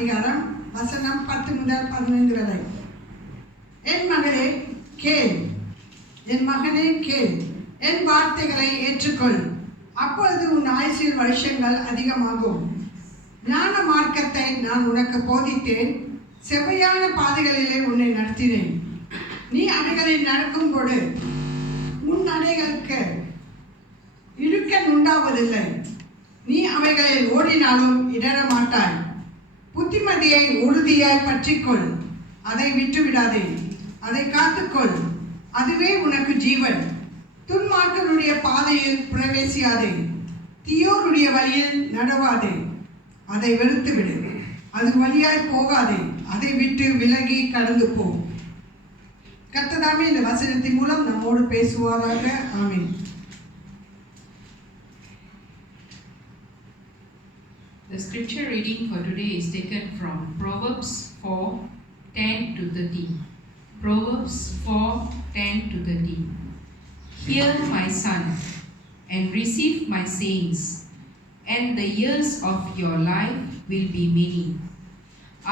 அதிகாரம் வசனம் 10 முதல் 15 வரை. என் மகளே கேள், என் மகனே கேள், என் வார்த்தைகளை ஏற்றுக்கொள். அப்பொழுது உன் ஆயுசில் வருஷங்கள் அதிகமாகும். ஞான மார்க்கத்தை நான் உனக்கு போதித்தேன், செவ்வையான பாதைகளிலே உன்னை நடத்தினேன். நீ அணைகளில் நடக்கும் பொழுது உன் அணைகளுக்கு இழுக்கன் உண்டாவதில்லை. நீ அவைகளில் ஓடினாலும் இடர மாட்டாய். புத்திமதியை உறுதியாய் பற்றிக்கொள், அதை விட்டுவிடாதே, அதை காத்துக்கொள், அதுவே உனக்கு ஜீவன். துன்மார்க்கனுடைய பாதையில் பிரவேசியாதே, தீயோருடைய வழியில் நடவாதே, அதை வெறுத்துவிடு. அது வழியாய் போகாதே, அதை விட்டு விலகி கடந்து போ. கர்த்ததாமே இந்த வசனத்தின் மூலம் நம்மோடு பேசுவாராக. ஆமென். The scripture reading for today is taken from Proverbs 4:10 to 13. Proverbs 4:10 to 13. Hear, my son, and receive my sayings, and the years of your life will be many.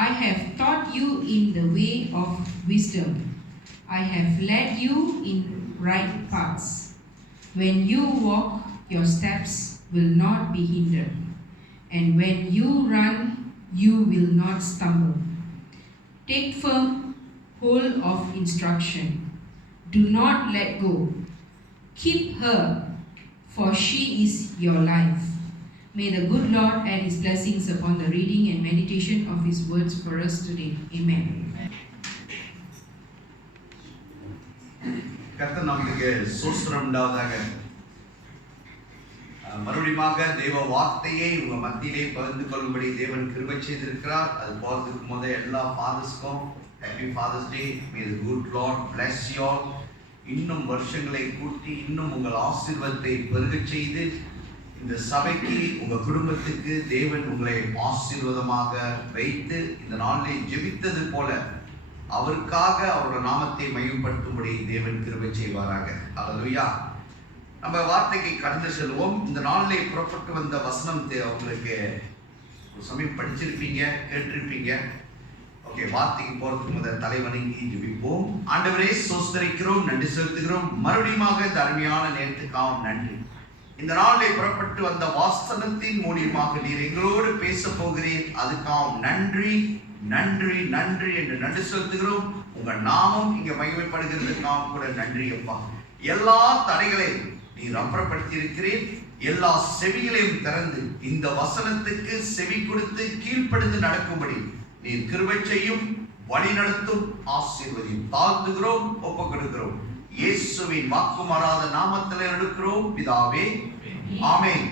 I have taught you in the way of wisdom. I have led you in right paths. When you walk, your steps will not be hindered, and when you run, you will not stumble. Take firm hold of instruction. Do not let go. Keep her, for she is your life. May the good Lord add his blessings upon the reading and meditation of his words for us today. Amen. கர்த்தர் நமக்கு சோஸ்திரம் உண்டாவதாக. மறுபடியும் தேவ வார்த்தையை உங்க மத்தியிலே பகிர்ந்து கொள்ளும்படி தேவன் கிருபை செய்திருக்கிறார். அது போறதுக்கு முதல் எல்லா ஃபாதர்ஸ்க்கும் happy father's day. May the good lord bless you all. இன்னும் வருஷங்களை கூட்டி இன்னும் உங்கள் ஆசீர்வாதத்தை பெருகச் செய்து இந்த சபைக்கு உங்க குடும்பத்துக்கு தேவன் உங்களை ஆசீர்வாதமாக வைத்து இந்த நாளிலே ஜெபித்தது போல அவருக்காக அவருடைய நாமத்தை மையப்படுத்தும்படி தேவன் கிருபை செய்வாராக. அல்லேலூயா. நம்ம வார்த்தைக்கு கடந்து செல்வோம். இந்த நாளிலே புறப்பட்டு வந்த வசனம் உங்களுக்கு ஒரு சமயம் படிச்சிருப்பீங்க, கேட்டிருப்பீங்க. ஓகே, வார்த்தைக்கு போறதுக்கு முதல் தலைவணங்கி ஜெபிப்போம். ஆண்டவரே, ஸ்தோத்திரிக்கிறோம், நன்றி செலுத்துகிறோம். மறுபடியும் இந்த அருமையான நேரத்துக்காக நன்றி. இந்த நாளிலே புறப்பட்டு வந்த வாசனத்தின் மூலியமாக நீர் எங்களோடு பேச போகிறேன். அதுக்காக நன்றி நன்றி நன்றி என்று நன்றி செலுத்துகிறோம். உங்க நாமம் இங்க மகிமைப்படுகிறதுக்காக கூட நன்றி அப்பா. எல்லா தடைகளையும் நீர் அப்புறப்படுத்தி இருக்கிறேன். எல்லா செவிகளையும் திறந்து இந்த வசனத்துக்கு செவி கொடுத்து கீழ்ப்படிந்து நடக்கும்படி நீர் கிருபை செய்யும், வழி நடத்தும், ஆசீர்வதியும். தாழ்த்துகிறோம், ஒப்பு கொடுக்கிறோம். இயேசுவின் வாக்கு மாறாத நாமத்தில் எடுக்கிறோம் பிதாவே, ஆமென்.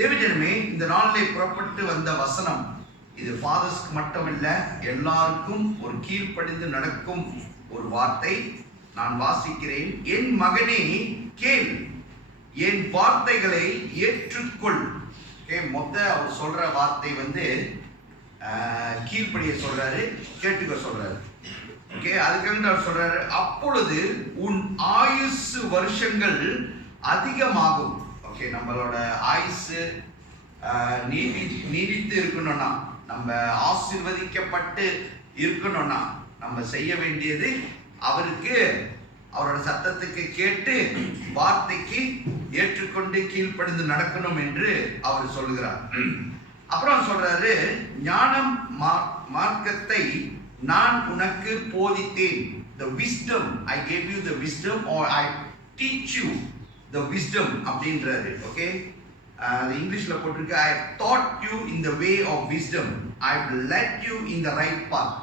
தேவஜனமே, இந்த நாளிலே புறப்பட்டு வந்த வசனம் இது ஃபாதர்ஸ்க்கு மட்டுமல்ல, எல்லாருக்கும் ஒரு கீழ்ப்படிந்து நடக்கும் ஒரு வார்த்தை. நான் வாசிக்கிறேன். என் மகனே கேள், என் வார்த்தைகளை ஏற்றுக்கொள். மொத்த அவர் சொல்ற வார்த்தை கீழ்ப்படிய சொல்றாரு, கேட்டுக்க சொல்றாரு. ஓகே, அதுக்கு அவர் சொல்றாரு, அப்பொழுது உன் ஆயுசு வருஷங்கள் அதிகமாகும். ஓகே, நம்மளோட ஆயுசு நீடித்து இருக்கணும்னா, நம்ம ஆசீர்வதிக்கப்பட்டு இருக்கணும்னா நம்ம செய்ய வேண்டியது அவருக்கு அவரோட சத்தத்துக்கு கேட்டு வார்த்தைக்கு ஏற்றுக்கொண்டு கீழ்ப்படிந்து நடக்கணும் என்று அவர் சொல்லுகிறார். அப்புறம் சொல்றாரு, ஞானம் மார்க்கத்தை நான் உனக்கு போதித்தேன். The wisdom, I gave you the wisdom, or I teach you the wisdom அப்படின்றாரு. ஓகே, இங்கிலீஷ்ல போட்டிருக்கு, I have taught you in the way of wisdom, I have led you in the right path.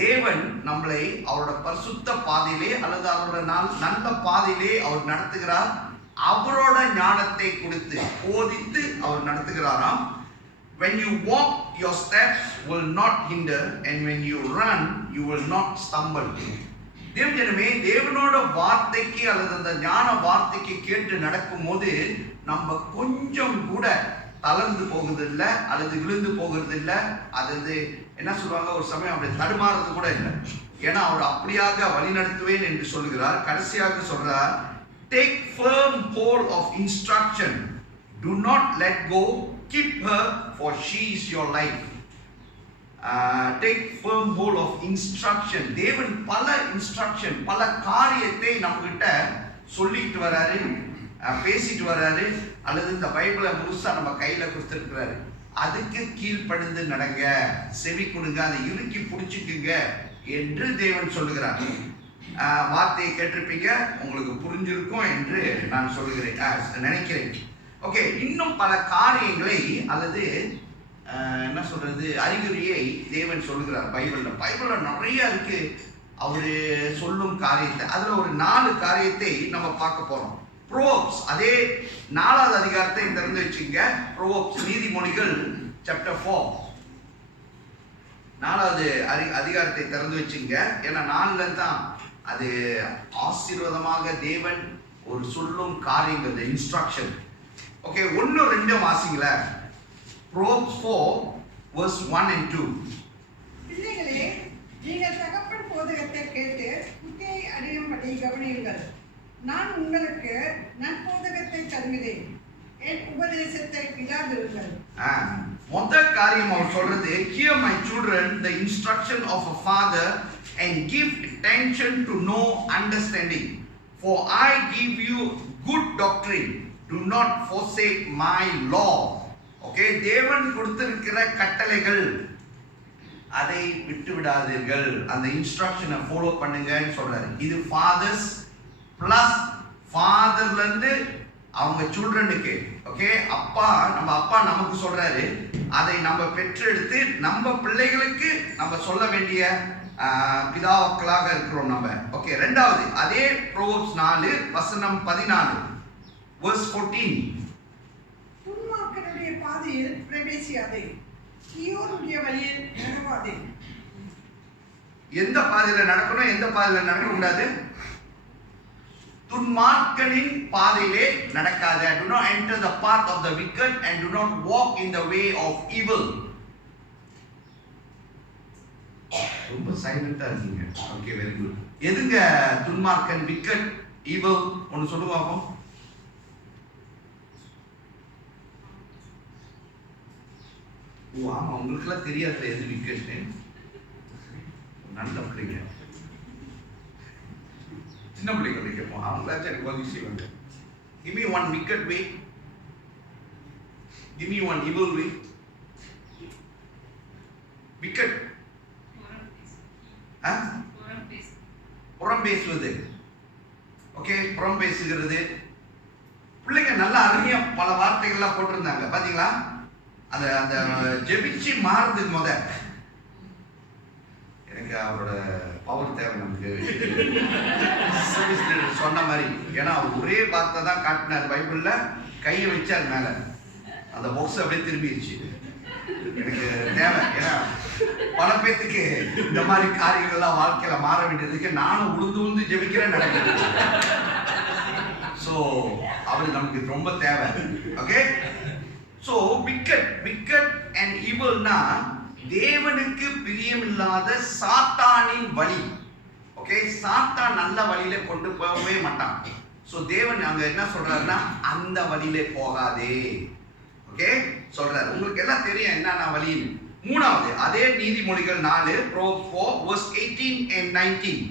தேவன் நம்மளை அவரோட பரிசுத்த பாதையிலே அல்லது அவரோட நல்ல பாதையிலே அவர் நடத்துகிறார். அவரோட ஞானத்தை கொடுத்து போதித்து அவர் நடத்துகிறாராம். When you walk, your steps will not hinder, and when you run, you will not stumble. தேவஜனமே, தேவனோட வார்த்தைக்கு அல்லது அந்த ஞான வார்த்தைக்கு கேட்டு நடக்கும் போது நம்ம கொஞ்சம் கூட தளர்ந்து போகிறது இல்லை அல்லது விழுந்து போகிறது இல்லை. அது என்ன சொல்லுவாங்க, ஒரு சமயம் அப்படி தடுமாறது கூட இல்லை. ஏன்னா அவர் அப்படியாக வழி நடத்துவேன் என்று சொல்கிறார். கடைசியாக சொல்றார், take firm hold of instruction, do not let go, keep her, for she is your life. Take firm hold of instruction. தேவன் பல இன்ஸ்ட்ரக்ஷன், பல காரியத்தை நம்மகிட்ட சொல்லிட்டு வராரு, பேசிட்டு வராரு, அல்லது இந்த பைபிளை முழுசா நம்ம கையில கொடுத்துருக்கிறாரு. அதுக்கு கீழ்ப்படிந்து நடங்க, செவி கொடுங்க, அதை இறுக்கி பிடிச்சிக்குங்க என்று தேவன் சொல்லுகிறார். வார்த்தையை கேட்டிருப்பீங்க, உங்களுக்கு புரிஞ்சிருக்கும் என்று நான் சொல்லுகிறேன், நினைக்கிறேன். ஓகே, இன்னும் பல காரியங்களை அல்லது என்ன சொல்றது, அறிகுறியை தேவன் சொல்லுகிறார் பைபிள்ல நிறைய இருக்கு அவரு சொல்லும் காரியத்தை. அதுல ஒரு 4 காரியத்தை நம்ம பார்க்க போறோம். ப்ரோவர்ப்ஸ், அதே 4வது அதிகாரத்தை திறந்து வச்சுங்க. ப்ரோவர்ப்ஸ், நீதிமொழிகள் சாப்டர் 4, 4வது அதிகாரத்தை திறந்து வச்சுங்க. ஏன்னா 4ல தான் அது ஆசீர்வாதமாக தேவன் ஒரு சொல்லும் காரியங்கள், instruction. Okay, 1, 2 வாசிங்கள. Proverbs 4 verse 1 and 2. பிள்ளைகளே, நீங்கள் தகப்பன் போதகத்தை கேட்டு புத்தியை அறியும்படி கவனியுங்கள். நான் உங்களுக்கு நற்போதகத்தை தருகிறேன், என் உபதேசத்தை விடாதிருங்கள். முதல் காரியம் அவர் சொல்றது, hear my children the instruction of a father and give attention to know understanding, for I give you good doctrine, do not forsake my law. Okay, தேவன் கொடுத்திருக்கிற கட்டளைகள் அதை விட்டு விடாதீர்கள், அந்த இன்ஸ்ட்ரக்ஷனை ஃபாலோ பண்ணுங்கன்னு சொல்றாரு. இது ஃபாதர்ஸ் பிளஸ் ஃபாதர்ல இருந்து அவங்க சில்ட்ரனுக்கு. ஓகே, நம்ம அப்பா நமக்கு சொல்றாரு, அதை நம்ம பெற்றெடுத்து நம்ம பிள்ளைகளுக்கு நம்ம சொல்ல வேண்டிய பிதாக்களாக இருக்கிறோம் நம்ம. ஓகே, 2வது அதே ப்ரோவர்ப்ஸ் 4 வசனம் 14 verse 14. துன்மார்க்கனுடைய பாதையில் பிரவேசியாதே, தீயோருடைய வழியில் நடவாதே. எந்த பாதையில நடக்கணும், எந்த பாதையில நடக்க கூடாது? துன்மார்க்கனின் பாதையிலே நடக்காதே. Do not enter the path of the wicked and do not walk in the way of evil. ரொம்ப சைலண்டா இருக்கீங்க. Okay, very good. எதுங்க துன்மார்க்கன், விக்கெட், ஈவில்? ஒன்னு சொல்லுங்க பாப்போம். ஓ ஆமா, உங்களுக்குலாம் தெரியாது எது விக்கெட்னு. நல்ல பிள்ளைங்க, சின்ன பிள்ளைங்க கேட்போம், அவங்களாச்சும் எனக்கு பதில் செய்வாங்க. Give me one wicked way, give me one evil way. Wicked, புறம் பேசுவது. ஓகே, புறம் பேசுகிறது. பிள்ளைங்க நல்லா அருமையா பல வார்த்தைகள்லாம் போட்டிருந்தாங்க, பாத்தீங்களா? அந்த அந்த ஜெபிச்சு மாறுறதுக்கு எனக்கு அவரோட பவர் தேவை நமக்கு சொன்ன மாதிரி. ஏன்னா அவர் ஒரே வார்த்தை தான் காட்டினார் பைபிள்ல, கையை வச்சார் மேல, அந்த பாக்ஸ் அப்படியே திரும்பிடுச்சு. எனக்கு தேவை, ஏன்னா பல பேத்துக்கு இந்த மாதிரி காரியங்கள்லாம் வாழ்க்கையில மாற வேண்டியதுக்கு நானும் உழுந்து ஜெபிக்கிறேன் நடக்குது. ஸோ அவர் நமக்கு ரொம்ப தேவை. ஓகே, ஸோ விக்கெட் அண்ட் ஈவில்னா தேவனுக்கு பிரியமில்லாத சாத்தானின் வழி. ஓகே, சாத்தான் நல்ல வழியில கொண்டு போகவே மாட்டான். ஸோ தேவன் அங்க என்ன சொல்றாருன்னா, அந்த வழியில போகாதே. ஓகே சொல்றாரு. உங்களுக்கு எல்லாம் தெரியும் என்னன்னா வழின்னு. 3வது அதே நீதிமொழிகள் 4 Proverbs 4 verse 18 and 19.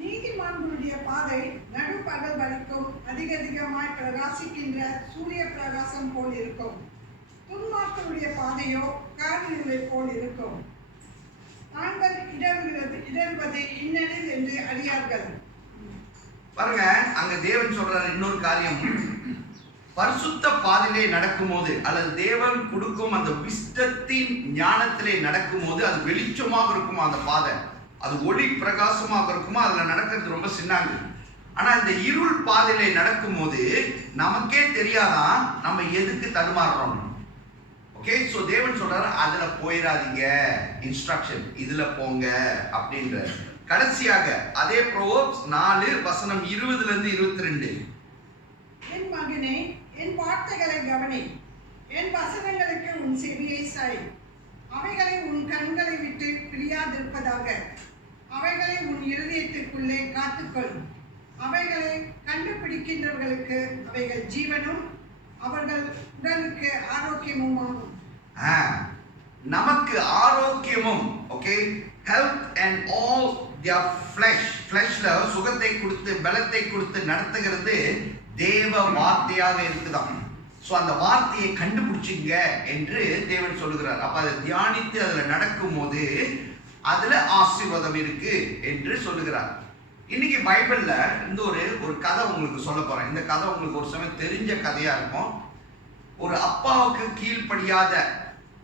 நீதிமான்களுடைய பாதை நடுப்பகல் வரைக்கும் அதிகமாய் பிரகாசிக்கின்ற சூரிய பிரகாசம் போல் இருக்கும். துன்மார்க்கருடைய பாதையோ காரிருளை போல் இருக்கும். தாங்கள் இடறுவதை இன்னலில் என்று அறியார்கள். பாருங்க, அங்க தேவன் சொல்றாரு இன்னொரு காரியம். பரிசுத்த பாதையிலே நடக்கும்போது அல்லது தேவன் கொடுக்கும் அந்த விஸ்டத்தின் ஞானத்திலே நடக்கும்போது அது வெளிச்சமாக இருக்குமா, அந்த பாதை அது ஒளி பிரகாசமாக இருக்குமா, அதுல நடக்கிறது ரொம்ப சின்னாங்க. ஆனா இந்த இருள் பாதையிலே நடக்கும்போது நமக்கே தெரியாதான் நம்ம எதுக்கு தடுமாறுறோம். ஓகே, சோ தேவன் சொல்றாரு அதுல போயிடாதீங்க, இன்ஸ்ட்ரக்ஷன் இதுல போங்க அப்படின்ற. கடைசியாக அதே ப்ரோவர்ப்ஸ் 4 வசனம் 20 இருந்து 22. என் மகனே, என் வார்த்தைகளை கவனி, என் வசனங்களுக்கு உன் செவியை சாய். அவைகளை உன் கண்களை விட்டு பிரியாதிருப்பதாக. அவைகளை உன் இருதயத்திற்குள்ளே காத்துக்கொள். அவைகளை கண்டுபிடிக்கின்றவர்களுக்கு அவைகள் ஜீவனும் அவர்கள் உடலுக்கு ஆரோக்கியமும் ஆகும். நமக்கு ஆரோக்கியமும், okay, health and all their ஃப்ளஷ்ல சுகத்தை கொடுத்து பலத்தை கொடுத்து நடத்துகிறது தேவ வார்த்தையாக இருக்குதாம். ஸோ அந்த வார்த்தையை கண்டுபிடிச்சிங்க என்று தேவன் சொல்லுகிறார். அப்ப அதை தியானித்து அதுல நடக்கும் போது அதுல ஆசீர்வாதம் இருக்கு என்று சொல்லுகிறார். இன்னைக்கு பைபிள்ல இந்த ஒரு கதை உங்களுக்கு சொல்ல போறேன். இந்த கதை உங்களுக்கு ஒரு சமயம் தெரிஞ்ச கதையா இருக்கும். ஒரு அப்பாவுக்கு கீழ்ப்படியாத,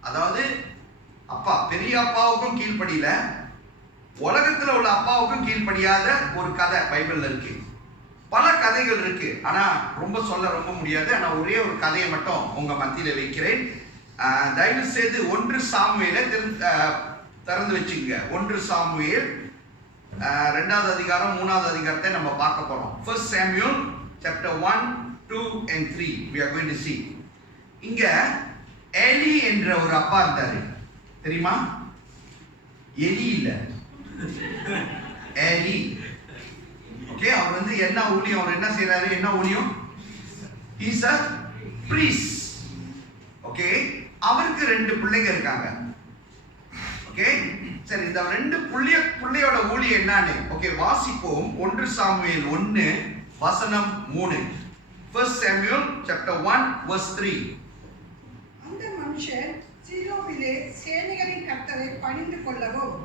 அதாவது அப்பா பெரிய அப்பாவுக்கும் கீழ்ப்படியல, உலகத்துல உள்ள அப்பாவுக்கும் கீழ்ப்படியாத ஒரு கதை பைபிள்ல இருக்கு. பல கதைகள் இருக்கு, ஆனா ரொம்ப முடியாது. ஆனா ஒரே ஒரு கதையை மட்டும் உங்க மத்தியில வைக்கிறேன். தயவு செய்து 1 சாமுவேலை திறந்து வச்சுங்க. 1 சாமுவேல் 2வது அதிகாரம் 3வது அதிகாரத்தை நம்ம பார்க்க போறோம். 1 Samuel chapter 1, 2 and 3 we are going to see. இங்க எலி என்ற ஒரு அப்பா இருந்தாரு, தெரியுமா? எலி இல்ல, எலி. ஓகே, அவர் என்ன ஊழியம், அவர் என்ன செய்யறாரு, என்ன ஊழியம்? he is a priest. Okay, அவருக்கு 2 பிள்ளைங்க இருக்காங்க. ஓகே, சரி, இந்த 2 பிள்ளையோட ஊழியம் என்னன்னு ஓகே வாசிப்போம். 1 சாமுவேல் 1 வசனம் 3. 1 Samuel chapter 1 verse 3. அந்த மனுஷன் சீலோவிலே சேனைகளின் கர்த்தரை பணிந்து கொள்ளவும்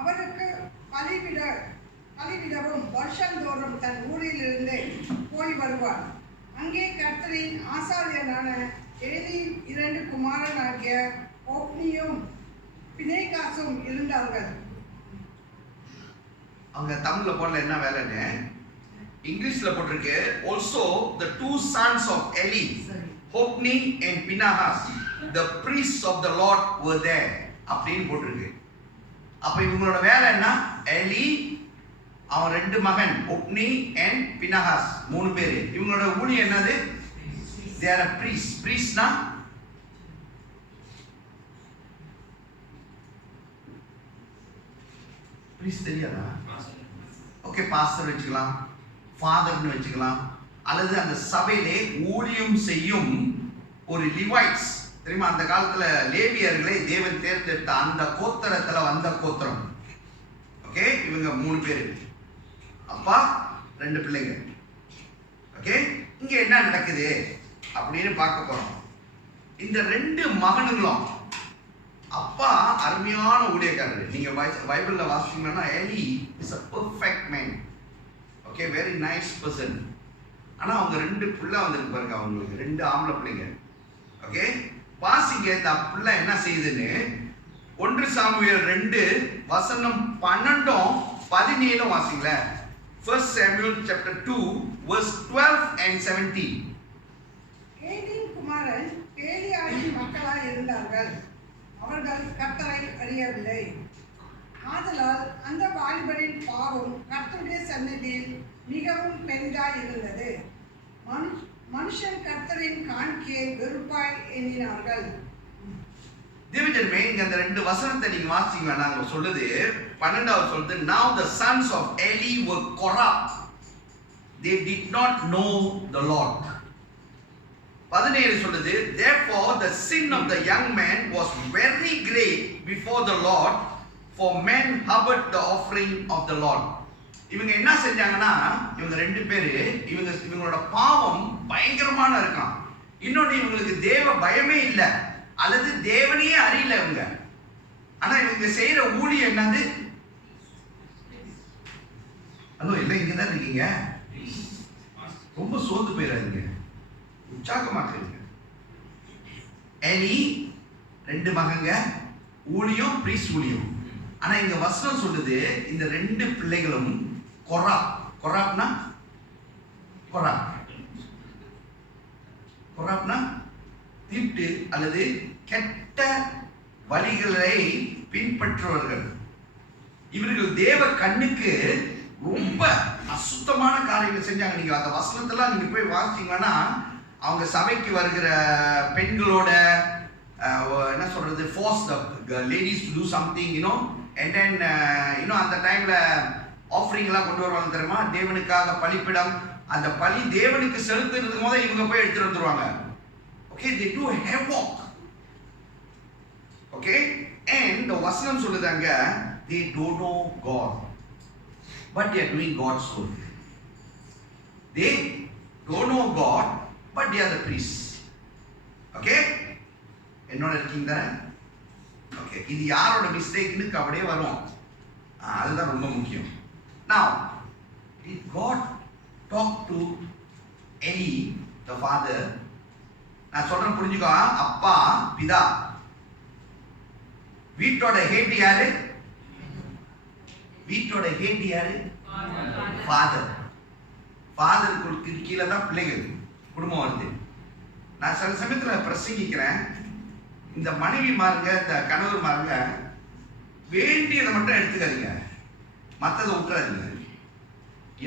அவருக்கு பலிவிடவும் வருஷந்தோறும் தன் ஊரிலிருந்து போய் வருவார். அங்கே கர்த்தரின் ஆசாரியனான ஏலியின் 2 குமாரனாகிய ஒப்னியும் பினேகாசும் இருந்தார்கள். அங்க தமிழ்ல போடல என்ன வேலைன்னு, இங்கிலீஷ்ல போட்டிருக்கு. also the 2 sons of Eli, Hophni and Phinehas, the priests of the Lord were there அப்படின்னு போட்டிருக்கு. அப்ப இவங்களோட வேலை என்ன? எலி, அவன் 2 மகன் ஒப்னி அண்ட் பினஹாஸ், 3 பேரு. இவங்களோட ஊழியம் என்னது? they are a priest. priestனா priest தெரியாதா? ஓகே, பாஸ்டர் வச்சுக்கலாம், ஃபாதர்னு வச்சுக்கலாம், அல்லது அந்த சபையிலே ஊழியம் செய்யும் ஒரு லிவைட்ஸ், தெரியுமா? அந்த காலத்துல லேவியர்களை தேவன் தேர்ந்தெடுத்த அந்த கோத்திரத்துல வந்த கோத்திரம். ஓகே, இவங்க 3 பேரு, அப்பா 2 பிள்ளைங்க. ஓகே, இங்க என்ன நடக்குது அப்படின்னு பார்க்க போறோம். இந்த 2 மகன்களும், அப்பா அருமையான ஊழியக்காரர். நீங்க பைபிள்ல வாசிச்சீங்கன்னா எலி is a perfect man. Okay, very nice person. ஆனா அவங்க 2 பிள்ளை வந்திருக்கு பாருங்க, அவங்களுக்கு 2 ஆம்பளை பிள்ளைங்க. ஓகே, வாசிங்க இந்த பிள்ளை என்ன செய்யுதுன்னு. 1 சாமுவேல் 2 வசனம் 12 17 வாசிங்களே. 1 Samuel chapter 2 verse 12 and 17. ஏலியின் குமாரன் பேலியாளின் மக்களாய் இருந்தார்கள். அவர்கள் கர்த்தரை அறியவில்லை. ஆதலால் அந்த வாலிபரின் பாவம் கர்த்தருடைய சந்நிதியில் மிகவும் பெரிதாய் இருந்தது. மனுஷன் கர்த்தரின் காணிக்கையை வெறுப்பாய் எண்ணினார்கள். தேவஜனமே, இங்க அந்த 2 வசனத்தை நீங்க வாசிச்சீங்களா? நாங்க சொல்லுது 12வது சொல்லுது, now the sons of Eli were corrupt, they did not know the Lord. 17 சொல்லுது, therefore the sin of the young man was very great before the Lord, for men harbored the offering of the Lord. இவங்க என்ன செஞ்சாங்கன்னா, இவங்க 2 பேரு, இவங்களோட பாவம் பயங்கரமான இருக்கான். இன்னொன்னு, இவங்களுக்கு தேவ பயமே இல்லை, அல்லது தேவனையே அறியல இவங்க. ஆனா இவங்க செய்யற ஊழியம் என்னது? ஹலோ, இல்லை, இங்கதான் இருக்கீங்க, ரொம்ப சோர்ந்து போயிடாதீங்க, உற்சாகமாக்குறீங்க. எலி 2 மகங்க, ஊழியம், பிரீஸ்ட் ஊழியம். ஆனா இங்க வசனம் சொல்லுது, இந்த 2 பிள்ளைகளும் கொராப்னா தீட்டு அல்லது கெட்ட வழிகளை பின்பற்றுவர்கள். இவர்கள் தேவ கண்ணுக்கு ரொம்ப அசுத்தமான காரியங்கள் செஞ்சாங்க. நீங்க அந்த வசனத்தெல்லாம் நீங்க போய் வாசிச்சீங்கன்னா, அவங்க சபைக்கு வருகிற பெண்களோட என்ன சொல்றது, force the ladies to do something, and then அந்த டைம்ல ஆஃபரிங் எல்லாம் கொண்டு வருவாங்க தெரியுமா? தேவனுக்காக பலிப்பிடம், அந்த பலி தேவனுக்கு செலுத்துறதுக்கு முதல்ல இவங்க போய் எடுத்துட்டு வந்துருவாங்க. Okay, they do havoc. Okay, and the வசனம் சொல்லுதாங்க, they don't know God, but they are doing God's will. They don't know God, but they are the priests. Okay, என்னோட இருக்கீங்க? Okay, இது யாரோட மிஸ்டேக்னு அப்படியே வரும். அதுதான் ரொம்ப முக்கியம். Now, did God talk to Eli, the father? நான் சொல்றேன் புரிஞ்சுக்கோ. அப்பா, பிதா. வீட்டோட ஹெட் யாரு? வீட்டோட ஹெட் யாரு? ஃபாதர். ஃபாதருக்கு கீழே தான் பிள்ளைகள், குடும்பம் வருது. நான் சில சமயத்தில் பிரசங்கிக்கிறேன், இந்த மனைவி மாருங்க, இந்த கணவர் மாருங்க, வேண்டியதை மட்டும் எடுத்துக்காதீங்க, மற்றதை விட்டுறாதீங்க,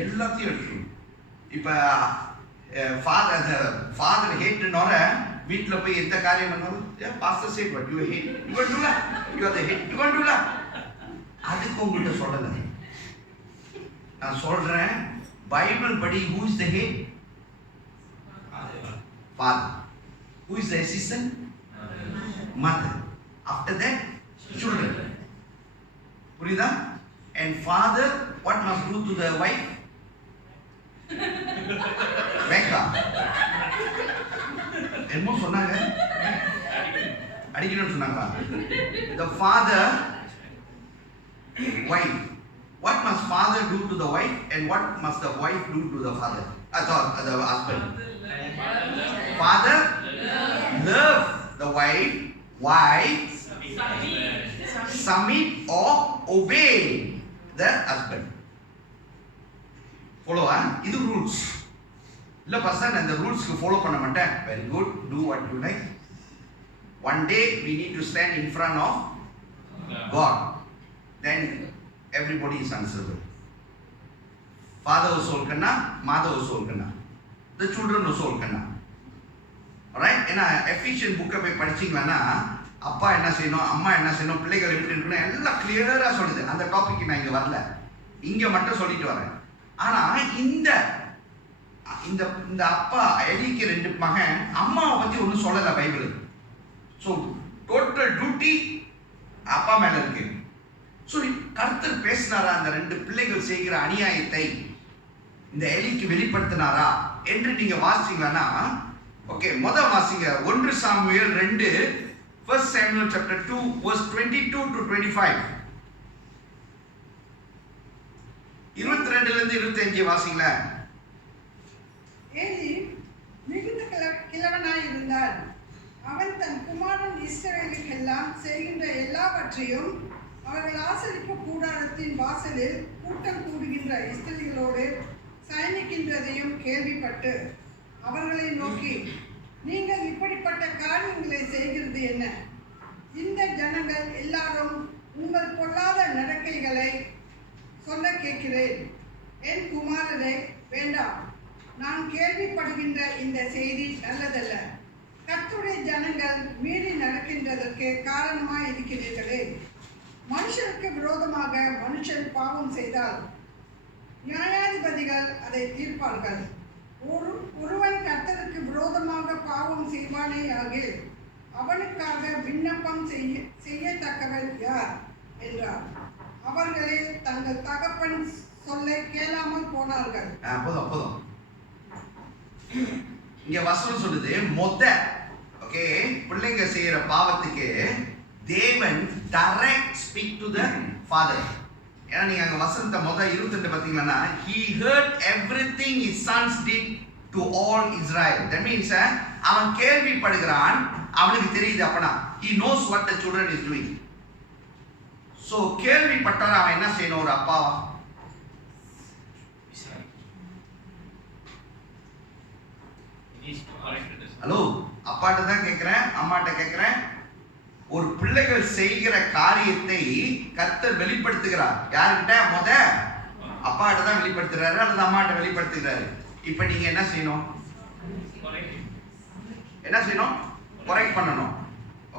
எல்லாத்தையும் எடுத்துக்கணும். இப்போ ஃபாதர் ஹேட்னோட வீட்டில் போய் எந்த காரியம் பண்ணாலும், pastor said what you hate, you can't do that, you are the head, you can't do that. அதுக்கு உங்கள்கிட்ட சொல்லலை. நான் சொல்றேன், பைபிள் படி who is the head? Father. Who is the assistant? Mother. After that, children. புரியுதா? And father, what must do to the wife? Becca. என்னமோ சொன்னாங்க, அடிக்கணும்னு சொன்னாங்களா? The father, wife. What must father do to the wife, and what must the wife do to the father? The husband. Father, love the wife. Wife, submit or obey the husband. Follow, இது rules. இல்ல person அந்த ரூல்ஸ்க்கு follow பண்ண மாட்டேன். Very good, do what you like. One day we need to stand in front of God. Then everybody is answerable. Father was சொல்கண்ணா, mother was சொல்கண்ணா, the children was சொல்கண்ணா. Alright, ஏன்னா எஃபிஷியன் புக்கை போய் படிச்சிங்களன்னா, அப்பா என்ன செய்யணும், அம்மா என்ன செய்யணும், பிள்ளைகளை எப்படி இருக்கணும், எல்லாம் கிளியரா சொல்லுது. அந்த டாபிக் நான் இங்க வரல, இங்க மட்டும் சொல்லிட்டு வரேன். ஆனா இந்த இந்த அப்பா எலிக்கு 2 மகன், அம்மாவை பத்தி ஒன்றும் சொல்லல பைபிள். ஸோ டோட்டல் டியூட்டி அப்பா மேல இருக்கு. ஸோ கர்த்தர் பேசினாரா அந்த 2 பிள்ளைகள் செய்கிற அநியாயத்தை இந்த எலிக்கு வெளிப்படுத்தினாரா என்று நீங்க வாசிச்சீங்கன்னா, ஓகே, முதல் வாசிங்க 1 Samuel 2, 1 Samuel chapter 2 verse 22 to 25. 22ல இருந்து 25 வாசிங்களா. ஏலி மிகுந்த கிழவனாய் இருந்தார். அவன் தன் குமாரன் இஸ்ரவேலுக்கெல்லாம் செய்கின்ற எல்லாவற்றையும் அவர்கள் ஆசரிப்பு கூடாரத்தின் வாசலில் கூட்டம் கூடுகின்ற இஸ்ரவேலோடு சயனிக்கின்றதையும் கேள்விப்பட்டு அவர்களை நோக்கி, நீங்கள் இப்படிப்பட்ட காரியங்களை செய்கிறது என்ன? இந்த ஜனங்கள் எல்லாரும் உங்கள் பொல்லாத நடக்கைகளை சொல்ல கேட்கிறேன். என் குமாரரே, வேண்டாம். நான் கேள்விப்படுகின்ற இந்த செய்தி நல்லதல்ல. கர்த்தருடைய ஜனங்கள் மீறி நடக்கின்றதற்கு காரணமாய் இருக்கிறீர்களே. மனுஷருக்கு விரோதமாக மனுஷன் பாவம் செய்தால் நியாயாதிபதிகள் அதை தீர்ப்பார்கள். ஒருவன் கர்த்தருக்கு விரோதமாக பாவம் செய்வானேயாகில் அவனுக்காக விண்ணப்பம் செய்யத்தக்கவன் யார் என்றார். அவர்களே தங்கள் தகப்பன் சொல்லை கேளாமல் போனார்கள். போதும். இங்க வசனம் சொல்லுது, ஓகே, பிள்ளைங்க செய்யற பாவத்துக்கு தேவன் direct speak to the father. ஏன்னா நீங்க அங்க வசனத்தை 22 பாத்தீங்கன்னா, he heard everything his sons did to all Israel. That means அவன் கேள்விப்படுகிறான், அவனுக்கு தெரியுது. அப்பனா he knows what the children is doing. So கேள்விப்பட்டால் அவன் என்ன செய்யணும்? ஒரு அப்பா ஹலோ, அப்பாட்ட தான் கேட்கிறேன், அம்மாட்ட கேட்கிறேன். ஒரு பிள்ளைகள் செய்கிற காரியத்தை கர்த்தர் வெளிப்படுத்துகிறார். யாருக்கிட்ட? அப்பாட்ட தான் வெளிப்படுத்துறாரு அல்லது அம்மாட்ட வெளிப்படுத்துகிறாரு. இப்ப நீங்க என்ன செய்யணும்? கரெக்ட் பண்ணணும்.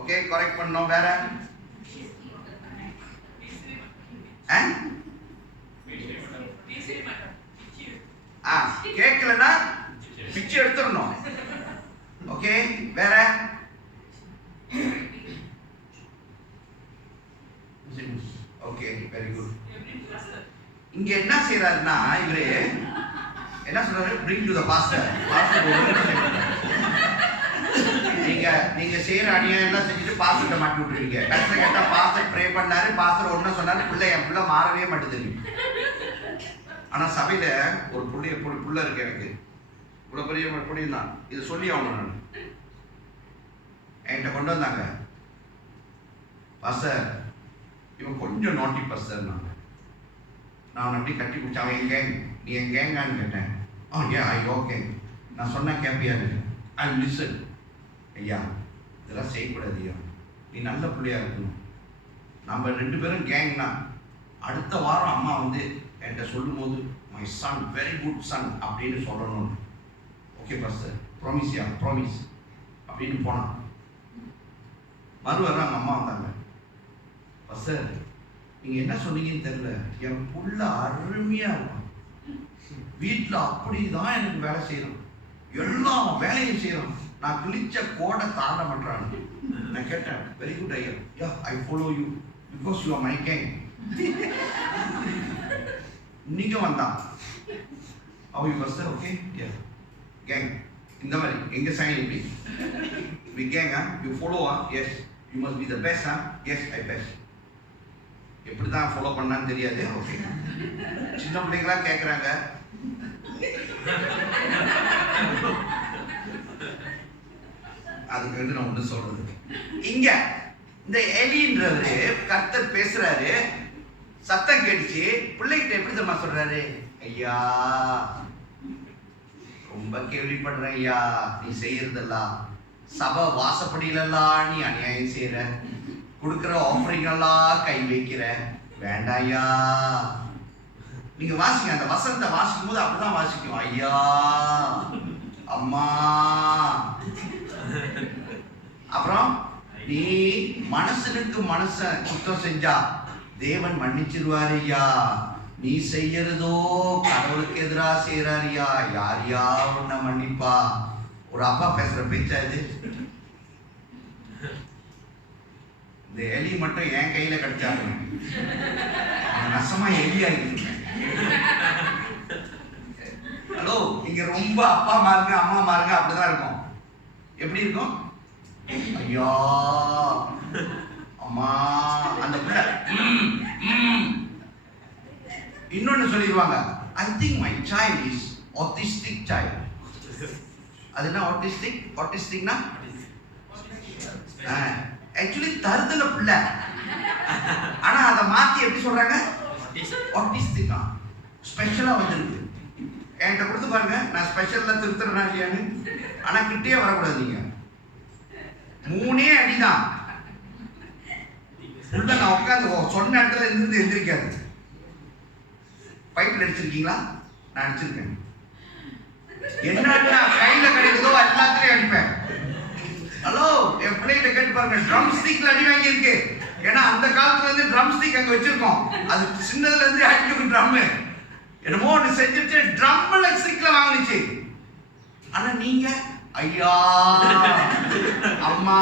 ஓகே, கரெக்ட் பண்ணணும். வேற கேட்கலன்னா பிச்சை எடுத்துடணும். ஓகே, வேற ஓகே, வெரி குட். இங்க என்ன செய்யறாருன்னா இவரு என்ன சொல்றாரு? Bring to the pastor. நீங்க செய்யற அநியாயம் எல்லாம் செஞ்சுட்டு பாஸ்டர்ட்ட மாட்டி விட்டுருவீங்க. கடைசியில் கேட்டா பாஸ்டர் ப்ரே பண்ணாரு, பாஸ்டர் ஒன்னும் சொன்னாரு, என் பிள்ளை மாறவே மாட்டேது. ஆனா சபையில ஒரு புள்ள இருக்கு, எனக்கு இவ்வளவு பெரிய புள்ளியும் தான். இது சொல்லி ஆகணும். நான் என்கிட்ட கொண்டு வந்தாங்க, பாஸ்டர் இவன் கொஞ்சம் நாட்டி பாஸ்டர். நான் அப்படி கட்டி பிடிச்ச, அவன் என் கேங், நீ என் கேங்கான்னு கேட்டேன். ஓகே, நான் சொன்ன கேப்பியா ஐ லிசன். ஐயா இதெல்லாம் செய்யக்கூடாது ஐயா, நீ நல்ல பிள்ளையா இருக்கணும், நம்ம 2 பேரும் கேங் தான். அடுத்த வாரம் அம்மா வந்து என்கிட்ட சொல்லும் போது my son very good son அப்படின்னு சொல்லணும். Okay pastor, promise yeah promise அப்படின்னு போனான். மறுவாரம் அவங்க அம்மா வந்தாங்க, பாஸ்டர் நீங்க என்ன சொன்னீங்கன்னு தெரியல, என் புள்ள அருமையா இருக்கும், வீட்டில் அப்படிதான் எனக்கு வேலை செய்யணும், எல்லா வேலையும் செய்யணும், நான் கிழிச்ச கோடை தாண்ட மாட்டான்னு. நான் கேட்டேன், வெரி குட் ஐயா, yeah I follow you because you are my gang. இன்னைக்கு வந்தான் அவ பாஸ்டர். ஓகே யா கேங், இந்த மாதிரி எங்க சைன் இப்படி we gang, you follow, yes you must be the best, yes I best. எப்படி தான் ஃபாலோ பண்ணான்னு தெரியாது. ஓகே, சின்ன பிள்ளைங்களா கேட்குறாங்க. அதுக்கு வந்து நான் ஒன்று சொல்றது, இங்க இந்த எலின்றவரு கர்த்தர் பேசுறாரு, சத்தம் கேட்டுச்சு, பிள்ளைகிட்ட எப்படி தெரியுமா சொல்றாரு? ஐயா ரொம்ப கேள்விப்படுறேன் ஐயா, நீ செய்யறதெல்லாம் சபை வாசப்படியிலெல்லாம் நீ அநியாயம் செய்யற, கொடுக்குற ஆஃபரிங் எல்லாம் கை வைக்கிற, வேண்டாம் ஐயா. நீங்க வாசிங்க, அந்த வசனத்தை வாசிக்கும் போது அப்படிதான் வாசிக்கும், ஐயா அம்மா. அப்புறம் நீ மனுஷனுக்கு மனுஷன் குற்றம் செஞ்சா தேவன் மன்னிச்சிருவாரு ஐயா, நீ செய்யறதோ கடவுளுக்கு எதிராக செய்யறாரியா, யார் யா உன்னை மன்னிப்பா? ஒரு அப்பா பேசுற பேச்சா இது? இந்த எலி மட்டும் என் கையில கிடைச்சாங்க, நசமா எலி ஆகிட்டு. ஹலோ, இங்க ரொம்ப அப்பா மாருங்க அம்மா மாருங்க அப்படிதான் இருக்கும். எப்படி இருக்கும்? ஐயா அம்மா, அந்த பிள்ளை இன்னொன்னு சொல்லிடுவாங்க, I think my child is autistic child. அது என்ன ஆட்டிஸ்டிக்? ஆட்டிஸ்டிக்னா ஆக்சுவலி தருதல பிள்ளை, ஆனா அதை மாத்தி எப்படி சொல்றாங்க? ஆட்டிஸ்டிக்கா, ஸ்பெஷலா வந்திருக்கு. என்கிட்ட கொடுத்து பாருங்க, நான் ஸ்பெஷல்ல திருத்துறேனா இல்லையான்னு. ஆனா கிட்டே வரக்கூடாது, நீங்க 3 அடிதான் உள்ள. நான் உட்காந்து சொன்ன இடத்துல இருந்து எந்திரிக்காது. பைப்பில் அடிச்சிருக்கீங்களா? நான் அடிச்சிருக்கேன். என்ன கையில கிடைக்குதோ எல்லாத்திலையும் அடிப்பேன். ஹலோ, என் பிள்ளைகிட்ட கேட்டு பாருங்க, ட்ரம் ஸ்டிக்ல அடி வாங்கி இருக்கு. ஏன்னா அந்த காலத்துல இருந்து ட்ரம் ஸ்டிக் அங்க வச்சிருக்கோம், அது சின்னதுல இருந்து அடிக்கும் ட்ரம். என்னமோ ஒன்று செஞ்சுட்டு ட்ரம்ல ஸ்டிக்ல வாங்கிச்சு. ஆனா நீங்க ஐயா அம்மா,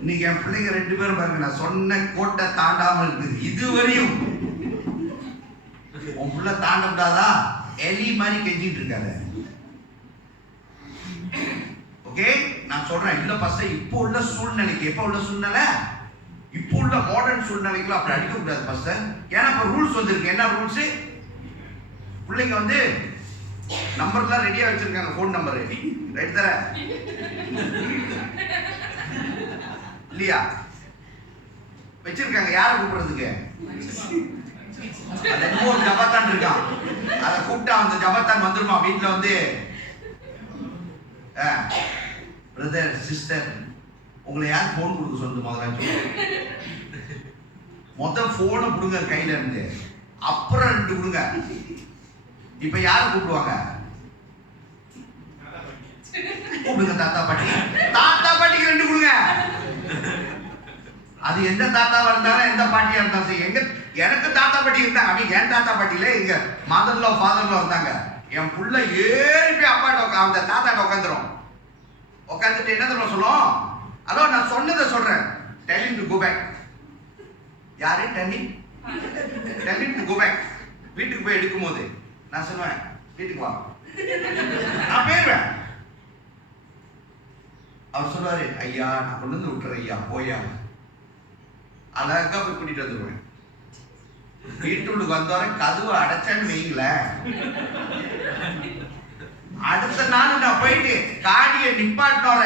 இன்னைக்கு என் பிள்ளைங்க 2 பேரும் பாருங்க, நான் சொன்ன கோட்டை தாண்டாம இருக்குது இதுவரையும். உன் புள்ள தாண்ட கூடாதா? எலி மாதிரி கெஞ்சிட்டு இருக்காரு. ஓகே, நான் சொல்றேன், இல்ல பாஸ்டர், இப்போ உள்ள சூழ்நிலைக்கு, எப்ப உள்ள சூழ்நிலை, இப்போ உள்ள மாடர்ன் சூழ்நிலைக்கு அப்படி அடிக்க கூடாது பாஸ்டர். ஏன்னா இப்ப ரூல்ஸ் வந்திருக்கு. என்ன ரூல்ஸ்? பிள்ளைங்க வந்து நம்பர்லாம் ரெடியா வச்சிருக்காங்க, போன் நம்பர் ரைட் தர இல்லையா வச்சிருக்காங்க. யாரை கூப்பிடுறதுக்கு? ஒரு ஜபத்தான் இருக்கான், அதை கூப்பிட்டா அந்த ஜபத்தான் வந்துருமா வீட்டுல வந்து, பிரதர் சிஸ்டர் உங்களை யார் போன் கொடுக்க சொல்லுது? முதல்ல போனை கொடுங்க கையில இருந்து, அப்புறம் 2 கொடுங்க. இப்ப யாரு கூப்பிடுவாங்க? கூப்பிடுங்க தாத்தா பாட்டி. தாத்தா பாட்டிக்கு 2 கொடுங்க. அது எந்த தாத்தாவா இருந்தாலும் எந்த பாட்டியா இருந்தாலும் சரி. எனக்கு தாத்தா பாட்டி இருந்தாங்க, அப்படி என் தாத்தா பாட்டியில எங்க மதர்லோ ஃபாதர்லோ இருந்தாங்க. என் புள்ள ஏறி போய் அப்பாட்ட அந்த தாத்தாட்ட உட்காந்துரும். உட்காந்துட்டு என்ன தெரியுமா சொல்லும்? ஹலோ, நான் சொன்னதை சொல்றேன், tell him to go back. யாரு tell him to go back. வீட்டுக்கு போய் எடுக்கும்போது நான் சொல்லுவேன் வீட்டுக்கு வா, நான் போயிடுவேன். அவர் சொல்லுவாரு ஐயா நான் கொண்டு வந்து விட்டுறேன் ஐயா போயா. அழகா போய் கூட்டிட்டு வந்துடுவேன். வீட்டுக்கு வந்தவரை கதவை அடைச்சான்னு வைங்களேன், அடுத்த நாள் நான் போயிட்டு காடியை நிப்பாட்டோற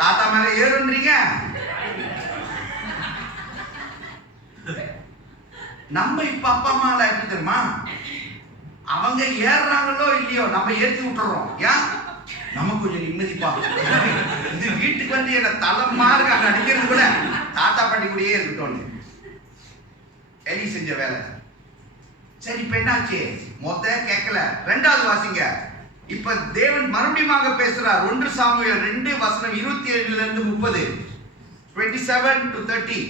தாத்தா மேல ஏறுன்றீங்க. நம்ம இப்ப அப்பா அம்மா எல்லாம் எப்படி தெரியுமா, அவங்க ஏறுறாங்களோ இல்லையோ நம்ம ஏற்றி விட்டுறோம். ஏன் நமக்கு கொஞ்சம் நிம்மதிப்பா, இது வீட்டுக்கு வந்து என்ன தலைமாறு அடிக்கிறது கூட தாத்தா பாட்டி கூடயே இருக்கட்டும். எலி செஞ்ச வேலை. சரி இப்ப என்னாச்சு, மொத்த கேட்கல. ரெண்டாவது வாசிங்க. இப்ப தேவன் மறுபடியும் பேசுறார். 1 சாமுவேல் 2:27-30, 27-30.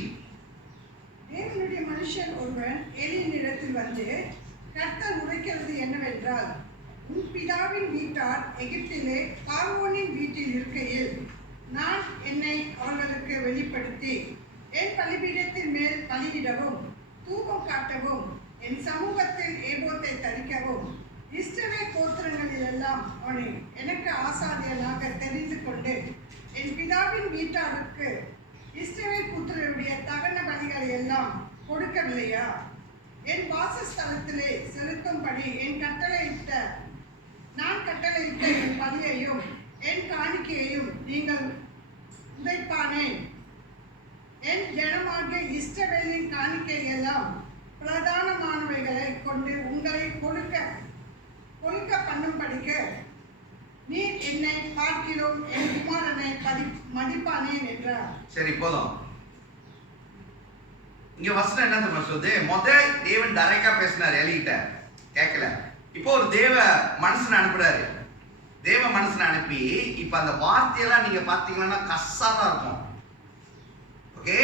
தேவனுடைய மனுஷன் ஒருவன் எலியினிடத்தில் வந்து, கர்த்தர் உரைக்கிறது என்னவென்றால், உன் பிதாவின் வீட்டார் எகிப்திலே பார்வோனின் வீட்டில் இருக்கையில் நான் என்னை அவர்களுக்கு வெளிப்படுத்தி என் பலிபீடத்தின் மேல் பலியிடவும் தூபம் காட்டவும் என் சமூகத்தில் ஏபோத்தை தரிக்கவும் இஸ்ரவேல் கோத்திரங்களிலெல்லாம் அவனை எனக்கு ஆசாரியனாக தெரிந்து கொண்டு என் பிதாவின் வீட்டாருக்கு இஸ்ரவேல் புத்திரருடைய தகன பலிகளை எல்லாம் கொடுக்கவில்லையா? என் வாசஸ்தலத்திலே செலுத்தும்படி நான் கட்டளையிட்ட என் பலியையும் என் காணிக்கையையும் நீங்கள் உதைப்பானேன். என் ஜனமாகிய இஸ்ரவேலின் காணிக்கை எல்லாம் பிரதானமானவைகளை கொண்டு உங்களை கொழுக்க பண்ணும்படிக்க நீ என்னை பார்க்கிறோம் என் குமாரனை மதிப்பானேன் என்றார். சரி போதும். இங்க வசனம் என்ன தெரியுமா சொல்லுது? தேவன் டைரக்டா பேசினார், எலிகிட்ட கேட்கல. இப்போ ஒரு தேவ மனுஷனை அனுப்புறாரு. தேவ மனுஷனை அனுப்பி இப்ப அந்த வார்த்தையெல்லாம் நீங்க பாத்தீங்கன்னா கஷ்டமா இருக்கும். ஓகே,